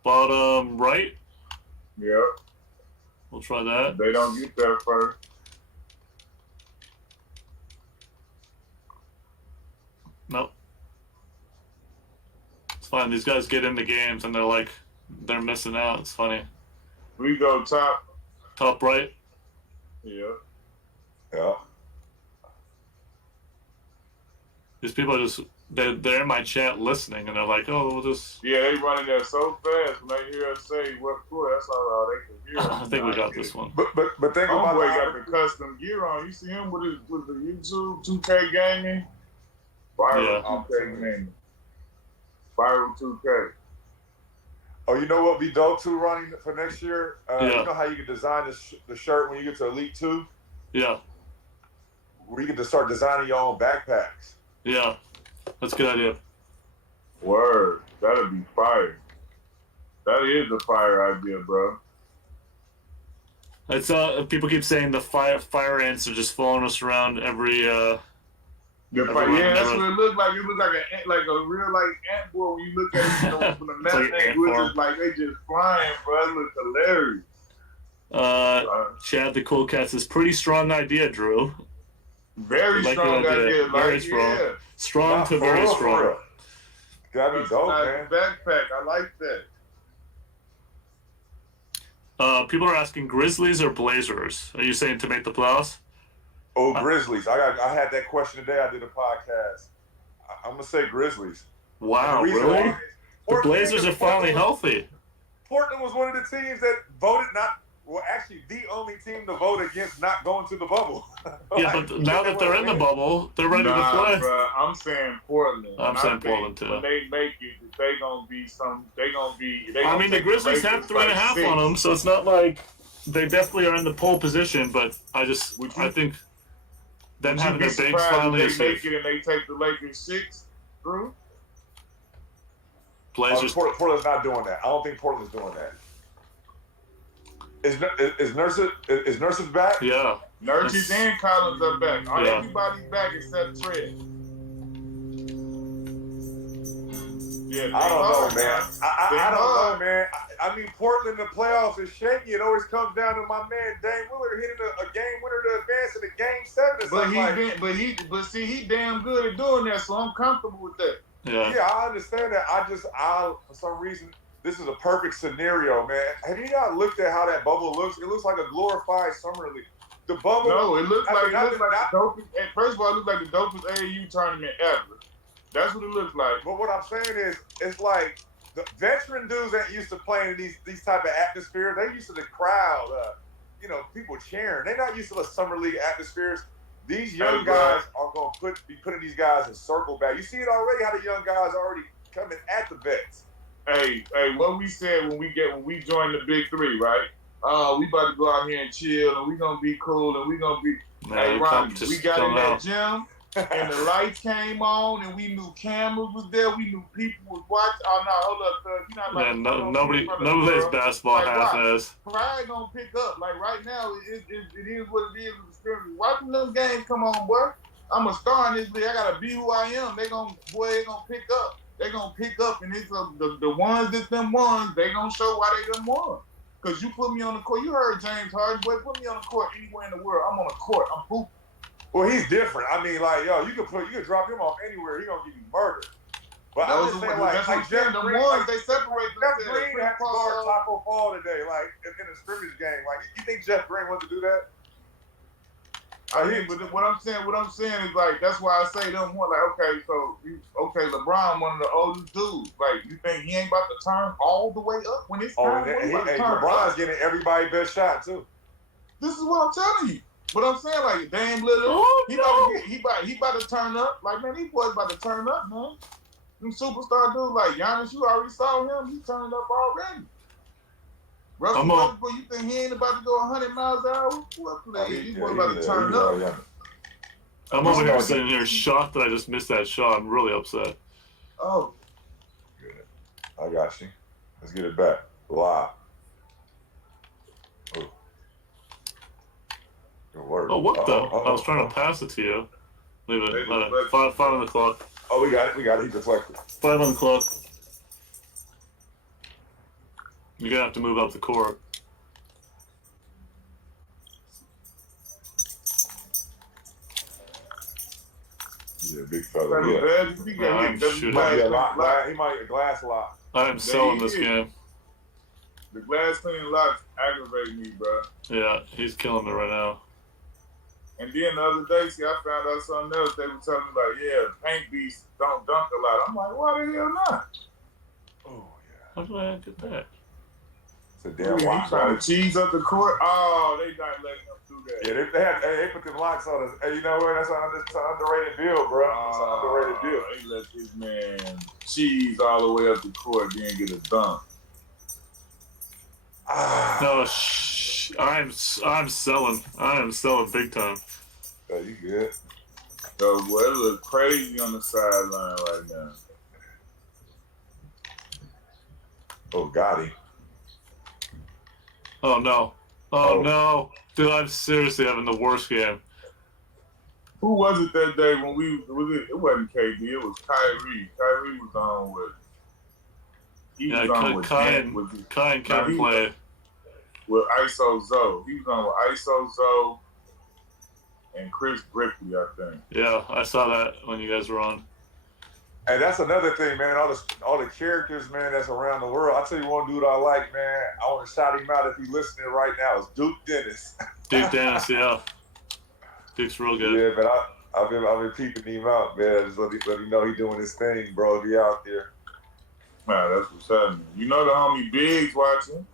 Bottom right. Yeah. We'll try that. They don't get there first. Nope. It's fine. These guys get into games and they're missing out. It's funny. We go top. Top right. Yeah. Yeah. These people are they're in my chat listening, and they're like, "Oh, we'll just." Yeah, they running there so fast when they hear us say what court. That's all they can hear. I think we got this one. But think about Homeboy got the custom gear on. You see him with the YouTube 2K gaming? Viral 2K gaming. Viral 2K. Oh, you know what would be dope too, Ronnie, for next year? Yeah. You know how you can design the shirt when you get to Elite 2? Yeah. Where you can just start designing your own backpacks. Yeah. That's a good idea. Word. That'd be fire. That is a fire idea, bro. It's people keep saying the fire ants are just following us around every. Yeah, that's what it looked like. It looked like a real ant board when you look at it from the map. They just flying, bro. It looks hilarious. Chad the Cool Cat says pretty strong idea, Drew. Very strong idea. Very strong. Yeah. Strong to very strong. Gotta be dope, man. Backpack. I like that. People are asking Grizzlies or Blazers. Are you saying to make the playoffs? Oh, Grizzlies. I had that question today. I did a podcast. I'm gonna say Grizzlies. Wow, really? The Blazers are finally healthy. Portland was one of the teams that voted actually the only team to vote against not going to the bubble. Yeah, but now that they're in the bubble, they're ready to play. Bro, I'm saying Portland. I'm saying Portland too. When they make it, they gonna be some. I mean, the Grizzlies have 3.5 on them, so it's not like they definitely are in the pole position. But I think them having their bigs finally is safe. They make it and they take the Lakers 6 through. Blazers. Portland's not doing that. I don't think Portland's doing that. Is Nurses back? Yeah. Nurses and Collins are back. Everybody's back except Fred. Yeah, I don't know, man. I don't know, man. I mean, Portland in the playoffs is shaky. It always comes down to my man Dame Lillard hitting a game winner to advance in a game 7. But he damn good at doing that, so I'm comfortable with that. Yeah, I understand that. I for some reason. This is a perfect scenario, man. Have you not looked at how that bubble looks? It looks like a glorified summer league. The bubble. No, it looks like the dopest. First of all, it looks like the dopest AAU tournament ever. That's what it looks like. But what I'm saying is, it's like the veteran dudes that used to play in these type of atmospheres. They used to the crowd, people cheering. They're not used to the summer league atmospheres. These young guys are going to be putting these guys in circle back. You see it already. How the young guys are already coming at the vets. Hey, what we said when we joined the Big Three, right? We about to go out here and chill, and we gonna be cool, and we gonna be. Hey, Ronnie, we got in that gym, and the lights came on, and we knew cameras was there. We knew people was watching. Oh no, hold up, cuz you not like. Man, nobody plays basketball half-ass. Pride gonna pick up. Like right now, it is what it is with the scrimmage. Watching them games, come on, boy. I'm a star in this league. I gotta be who I am. They gonna pick up. They gonna pick up, and it's the ones that them ones. They gonna show why they them won. Cause you put me on the court. You heard James Harden, boy. Put me on the court anywhere in the world. I'm on the court. I'm hooping. Well, he's different. I mean, like, yo, you could drop him off anywhere. He gonna give you murder. But I'm just saying, like Jeff Green, they separate Jeff Green had to guard Taco Fall today, like in a scrimmage game. Like, you think Jeff Green wants to do that? I mean, but what I'm saying is like that's why I say them more like LeBron, one of the oldest dudes. Like, you think he ain't about to turn all the way up when it's time? LeBron's getting everybody's best shot too. This is what I'm telling you. What I'm saying, like Dame Lillard, he about to turn up. Like, man, these boys about to turn up, man. Them superstar dudes like Giannis, you already saw him. He turned up already. Russell Westbrook, you think he ain't about to go 100 miles an hour? He's about to turn up. Yeah. I'm over here sitting here shocked that I just missed that shot. I'm really upset. Oh. Good. I got you. Let's get it back. Live. Oh. Good work. Oh, what the? I was trying to pass it to you. Leave it. Let it. 5 on the clock. Oh, we got it. He deflected. 5 on the clock. You're going to have to move up the court. Yeah, big fella. He might get glass lock. I'm selling this game. The glass cleaning locks aggravate me, bro. Yeah, he's killing me right now. And then the other day, I found out something else. They were telling me, like, yeah, paint beasts don't dunk a lot. I'm like, why the hell not? Oh, yeah. How did I get that? It's a damn lock. He's trying to cheese up the court. Oh, they not letting him do that. Yeah, they put them locks on us. Hey, you know what? That's an underrated deal, bro. It's an underrated deal. They let this man cheese all the way up the court, then get a dunk. No, I'm selling. I am selling big time. Oh, you good? So, boy, it look crazy on the sideline right now. Oh, got him. Oh, no. Oh, no. Dude, I'm seriously having the worst game. Who was it that day when it wasn't KD, it was Kyrie. Kyrie was on with. Kai and Kevin played. With ISO Zoe. He was on with ISO Zoe and Chris Brickley, I think. Yeah, I saw that when you guys were on. And that's another thing, man. All the characters, man, that's around the world. I tell you one dude I like, man. I want to shout him out if he's listening right now. It's Duke Dennis. Duke Dennis, yeah. Duke's real good. Yeah, but I've been peeping him out, man. Just let him know he's doing his thing, bro. He out there. Man, that's what's happening. You know the homie Biggs watching.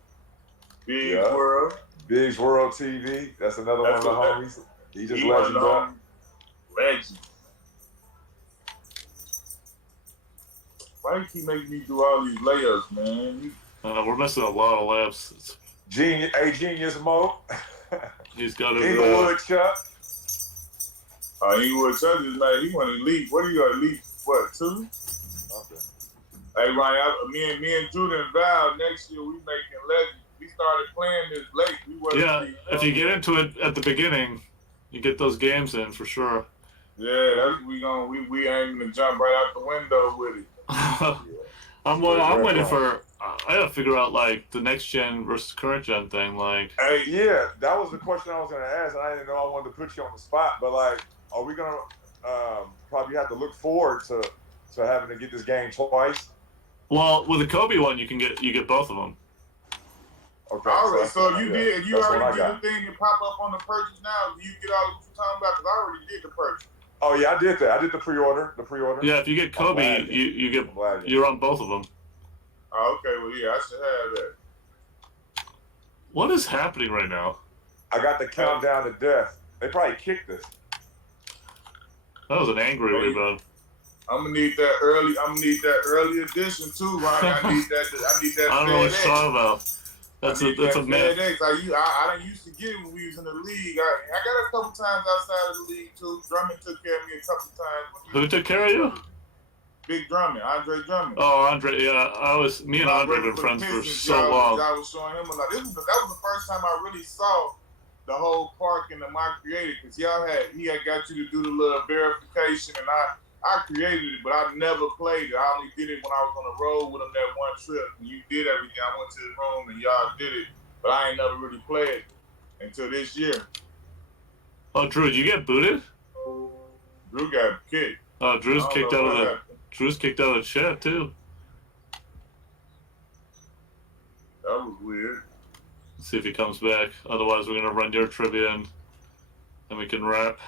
Biggs World. Biggs World TV. That's another one of the homies. He just legend up. Legend. Why you keep making me do all these layups, man? We're missing a lot of layups. Genius Mo. He's got it. Inglewood Chuck. Inglewood Chuck is like, he went elite. What do you got, elite? What, 2? Okay. Hey, Ryan, me and Judah and Val, next year we making legends. We started playing this late. If you get into it at the beginning, you get those games in for sure. Yeah, that's we aiming to jump right out the window with it. I'm waiting for. I gotta figure out like the next gen versus current gen thing. Like, hey, yeah, that was the question I was gonna ask, and I didn't know I wanted to put you on the spot. But like, are we gonna probably have to look forward to having to get this game twice? Well, with the Kobe one, you get both of them. Okay. All right. So if you already did the thing and pop up on the purchase now, do you get all what you're talking about? Because I already did the purchase. Oh yeah, I did that. I did the pre-order. Yeah, if you get Kobe, you're on both of them. Oh, okay. Well, yeah, I should have that. What is happening right now? I got the countdown to death. They probably kicked us. That was an angry rebound. I'm gonna need that early edition too, Ryan. I need that. I don't know what you're talking about. That's a myth. I didn't used to get it when we was in the league. I got it a couple times outside of the league too. Drummond took care of me a couple times. Who took care of you? Big Drummond, Andre Drummond. Oh, Andre. Yeah, me and Andre have been friends for so long. I was showing him a lot. That was the first time I really saw the whole park and the mock created, because he had got you to do the little verification, and I created it, but I never played it. I only did it when I was on the road with him that one trip. And you did everything. I went to the room and y'all did it, but I ain't never really played until this year. Oh, Drew, did you get booted? Drew got kicked. Oh, Drew's I don't kicked know out what of the happened. chat too. That was weird. Let's see if he comes back. Otherwise, we're gonna run your trivia and we can wrap.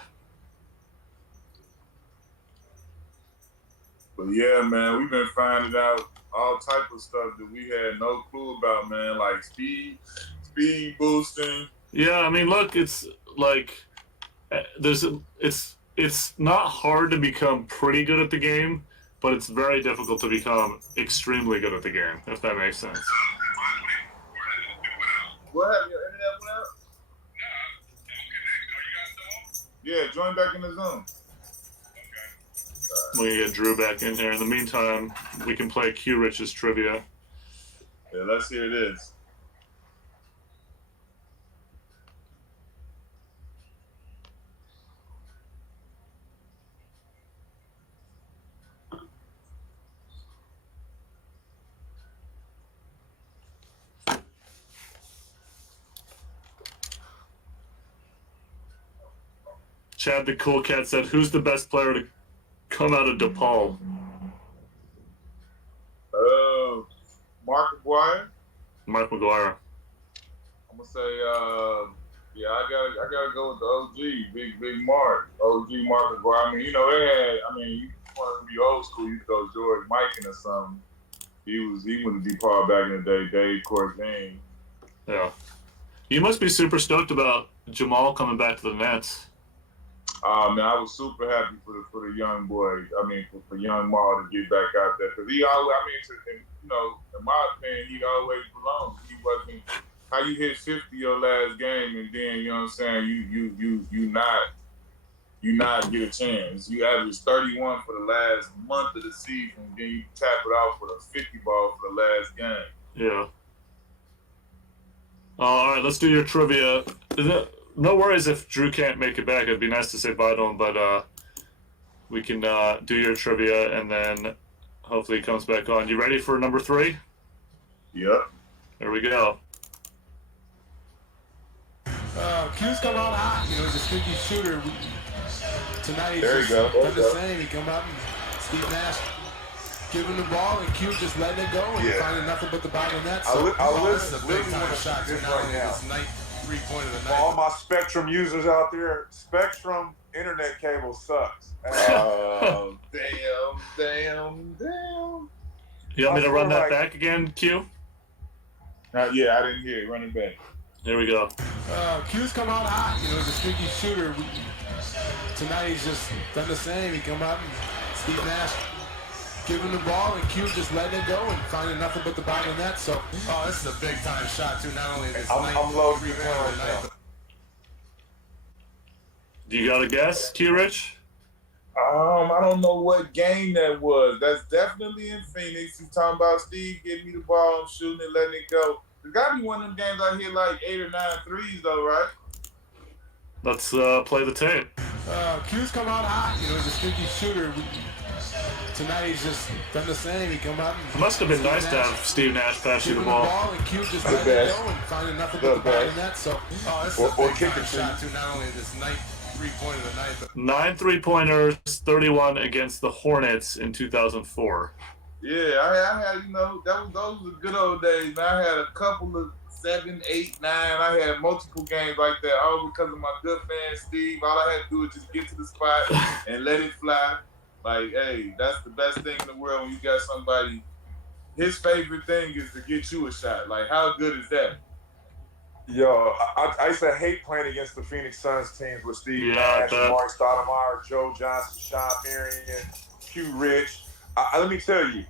But yeah, man, we've been finding out all type of stuff that we had no clue about, man, like speed boosting. Yeah, I mean, look, it's like it's not hard to become pretty good at the game, but it's very difficult to become extremely good at the game, if that makes sense. What happened? Your internet went out? Yeah, join back in the Zoom. We're gonna get Drew back in here. In the meantime, we can play Q Rich's trivia. Yeah, let's hear this. Chad the Cool Cat said, "Who's the best player to come out of DePaul?" Mark McGuire. Mark McGuire. I'm gonna say, yeah, I gotta go with the OG, big Mark, OG Mark McGuire. I mean, you know, you want to be old school, you go George Mikan or something. He was DePaul back in the day, Dave Corzine. Yeah. You must be super stoked about Jamal coming back to the Nets. Man, I was super happy for the young boy. I mean, for young Maul to get back out there, because he always, in my opinion, he always belonged. He wasn't how you hit 50 your last game, and then you know what I'm saying, you not get a chance. You average 31 for the last month of the season, and then you tap it off with a 50 ball for the last game. Yeah. All right, let's do your trivia. No worries if Drew can't make it back. It'd be nice to say bye to him, but we can do your trivia, and then hopefully he comes back on. You ready for number 3? Yep. There we go. Q's come out hot. You know, he's a sneaky shooter. Tonight he's There you go. done the same. He come out and Steve Nash giving the ball, and Q just letting it go and finding nothing but the bottom of that. So this this is a literally big time want to shot see to this not right only now. this night 3-point of the For all night. my Spectrum users out there, Spectrum internet cable sucks. Damn. You want me to run that like- back again, Q? Yeah, I didn't hear it. Run it back. There we go. Q's come out hot. You know, he's a sneaky shooter. Tonight he's just done the same. He come out and Steve Nash giving the ball, and Q just letting it go and finding nothing but the bottom of that. So, this is a big time shot too. Not only this night, I'm low 3-point right of the now. night, but Do you got a guess, Q Rich? I don't know what game that was. That's definitely in Phoenix. He's talking about Steve getting me the ball, I'm shooting it, letting it go. There's got to be one of them games I hit like 8 or 9 threes, though, right? Let's play the tape. Q's come out hot. You know, he's a sneaky shooter. Tonight he's just done the same. He come out and It must have been nice to have Steve Nash pass you the ball. and Q just letting it go and finding nothing but the bottom of that. So, this is a big time shot too. Not only this night 3-point of the night, but 9 3-pointers, 31 against the Hornets in 2004. Yeah, I had, those were the good old days. Man, I had a couple of 7, 8, 9. I had multiple games like that, all because of my good man Steve. All I had to do was just get to the spot and let it fly. Like, hey, that's the best thing in the world when you got somebody. His favorite thing is to get you a shot. Like, how good is that? Yo, I used to hate playing against the Phoenix Suns teams with Steve Yeah, Nash, that- Mark Stoudemire, Joe Johnson, Sean Marion, Q Rich. Let me tell you,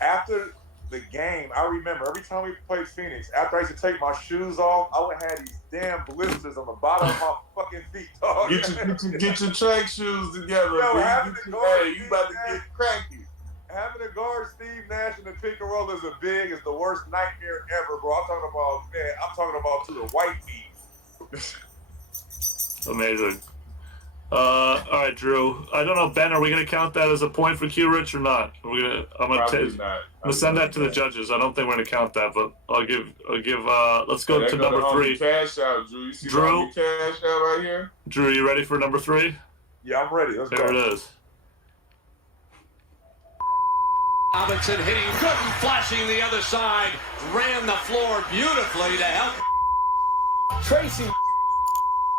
after the game, I remember every time we played Phoenix, after I used to take my shoes off, I would have these damn blisters on the bottom of my fucking feet, dog. Get your track shoes together. Yo, man. having to go Hey, to you about to Steve get cranky. Having to guard Steve Nash in the pick and roll is the worst nightmare ever, bro. I'm talking about to the white meat. Amazing. All right, Drew. I don't know, Ben. Are we gonna count that as a point for Q Rich or not? I'm gonna Probably not. I'm gonna send that to the judges. I don't think we're gonna count that, but I'll give. Let's go to number 3. Cash out, Drew. You see Drew? Cash out right here? Drew, you ready for number 3? Yeah, I'm ready. Let's There go. it is. Robinson hitting Gooden, flashing the other side, ran the floor beautifully to help. Tracy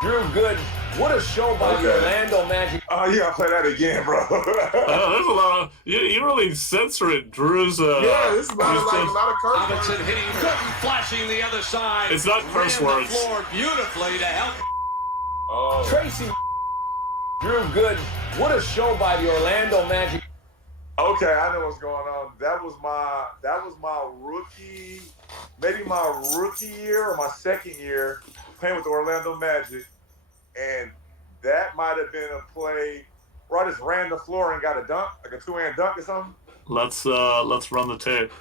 Drew Gooden. What a show by the Orlando Magic. Oh, you gotta play that again, bro. There's a lot of you really censor it. Drew's Yeah, this is like a lot of curse words. Robinson hitting Gooden, flashing the other side. It's not curse ran words. the floor beautifully to help. Oh. Tracy Drew Gooden. What a show by the Orlando Magic. Okay, I know what's going on. That was my rookie, maybe my rookie year or my second year playing with the Orlando Magic, and that might have been a play where I just ran the floor and got a dunk, like a two-hand dunk or something. Let's run the tape.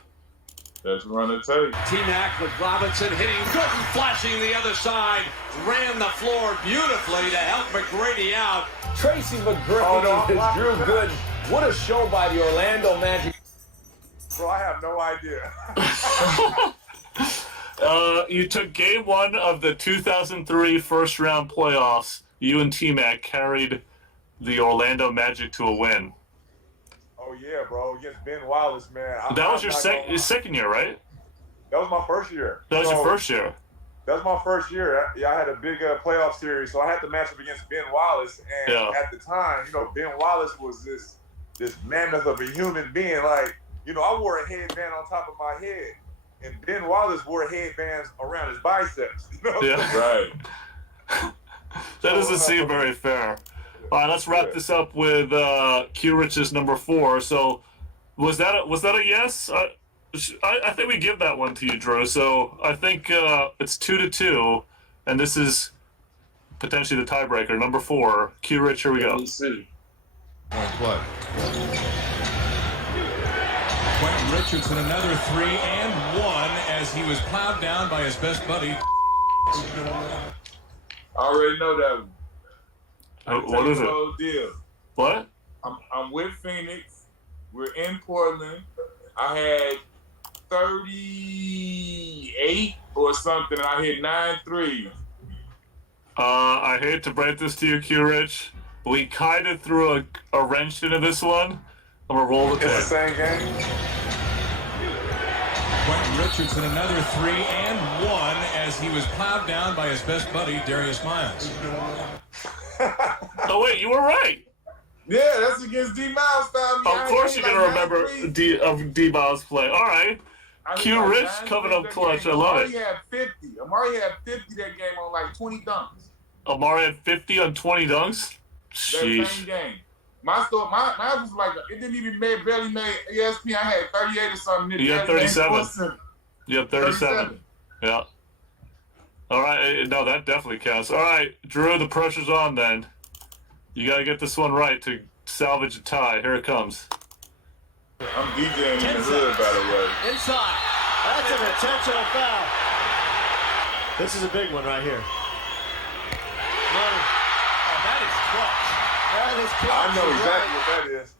Let's run the tape. T-Mac with Robinson hitting Gooden, flashing the other side, ran the floor beautifully to help McGrady out. Tracy McGrady is Drew Gooden. What a show by the Orlando Magic. Bro, I have no idea. You took game 1 of the 2003 first round playoffs. You and T-Mac carried the Orlando Magic to a win. Oh yeah, bro, against Ben Wallace, man. That was your second year, right? That was my first year. That was your first year. That was my first year. Yeah, I had a big playoff series, so I had to match up against Ben Wallace. And at the time, Ben Wallace was this mammoth of a human being. Like, I wore a headband on top of my head, and Ben Wallace wore headbands around his biceps. Yeah, Right. That doesn't seem very fair. All right, let's wrap this up with Q Rich's number 4. So, was that a yes? I think we give that one to you, Drew. So I think it's 2-2, and this is potentially the tiebreaker. Number 4, Q Rich. Here we go. Point play. Quinten Richardson, another 3 and 1 as he was plowed down by his best buddy. I already know that one. What is it? Whole deal. What? I'm with Phoenix. We're in Portland. I had 38 or something, and I hit 9 threes. I hate to break this to you, Q Rich. We kind of threw a wrench into this one. I'm gonna roll the It's the tape. same game. Quinten Richardson, another 3 and 1 as he was plowed down by his best buddy, Darius Miles. Oh wait, you were right. Yeah, that's against D Miles style. Of course you're gonna remember D Miles play. All right. Q Rich coming up clutch. I love it. Amari had 50 that game on like 20 dunks. Amari had 50 on 20 dunks. That Sheesh. same game. Mine was like, it didn't even barely made ESPN. I had 38 or something. You had 37. You had 37. Yeah. All right. No, that definitely counts. All right, Drew, the pressure's on then. You got to get this one right to salvage a tie. Here it comes. I'm DJing in the hood, by the way. Inside. That's an intentional foul. This is a big one right here. Money. Oh, that is clutch. That is clutch. I know exactly what that is.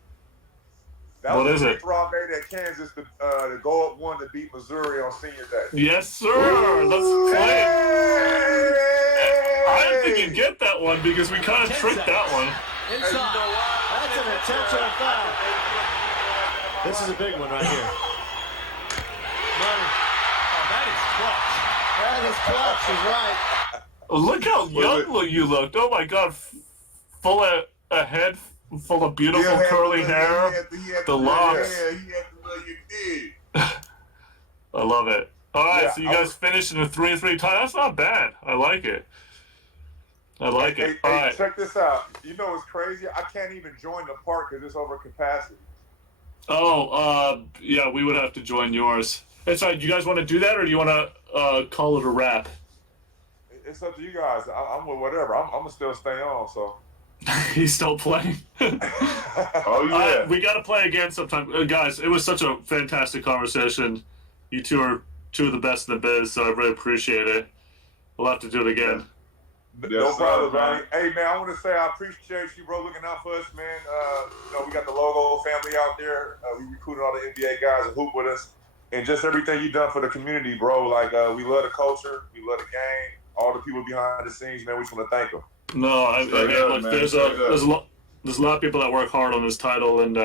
That What was is the it? free throw I made at Kansas to go up 1 to beat Missouri on Senior Day. Yes, sir. Let's play it. I didn't think you'd get that one because we kind of tricked that one. Inside. That's an intentional foul. This is a big one right here. Money. Oh, that is clutch. That is clutch, is right. Look how young you looked. Oh my God. Full of a head full of beautiful curly hair. The locks. Yeah, he had to know you did. I love it. All right, Yeah, so you guys finished in a 3-3 tie. That's not bad. I like it. All Hey, right. check this out. You know what's crazy? I can't even join the park because it's over capacity. Oh, yeah, we would have to join yours. It's all right. Do you guys want to do that, or do you want to call it a wrap? It's up to you guys. I'm with whatever. I'm gonna still stay on. So. He's still playing. Oh, yeah. We got to play again sometime. Guys, it was such a fantastic conversation. You two are two of the best in the biz, so I really appreciate it. We'll have to do it again. No problem, man. Hey, man, I want to say I appreciate you, bro, looking out for us, man. We got the Logo family out there. We recruited all the NBA guys to hoop with us. And just everything you've done for the community, bro. Like, we love the culture. We love the game. All the people behind the scenes, man, we just want to thank them. No, Straight up, like man. there's Straight up. a lot of people that work hard on this title, and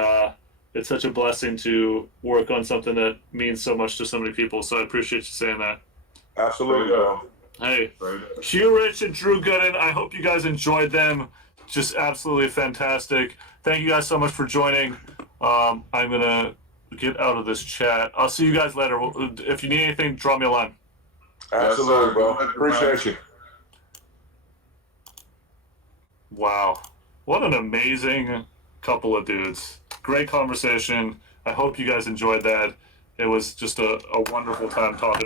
it's such a blessing to work on something that means so much to so many people. So I appreciate you saying that. Absolutely, bro. Hey, Straight up. Q Rich and Drew Gooden, I hope you guys enjoyed them. Just absolutely fantastic. Thank you guys so much for joining. I'm gonna get out of this chat. I'll see you guys later. If you need anything, drop me a line. Absolutely, bro. Yes, sir. Appreciate you. Wow. What an amazing couple of dudes. Great conversation. I hope you guys enjoyed that. It was just a wonderful time talking to them.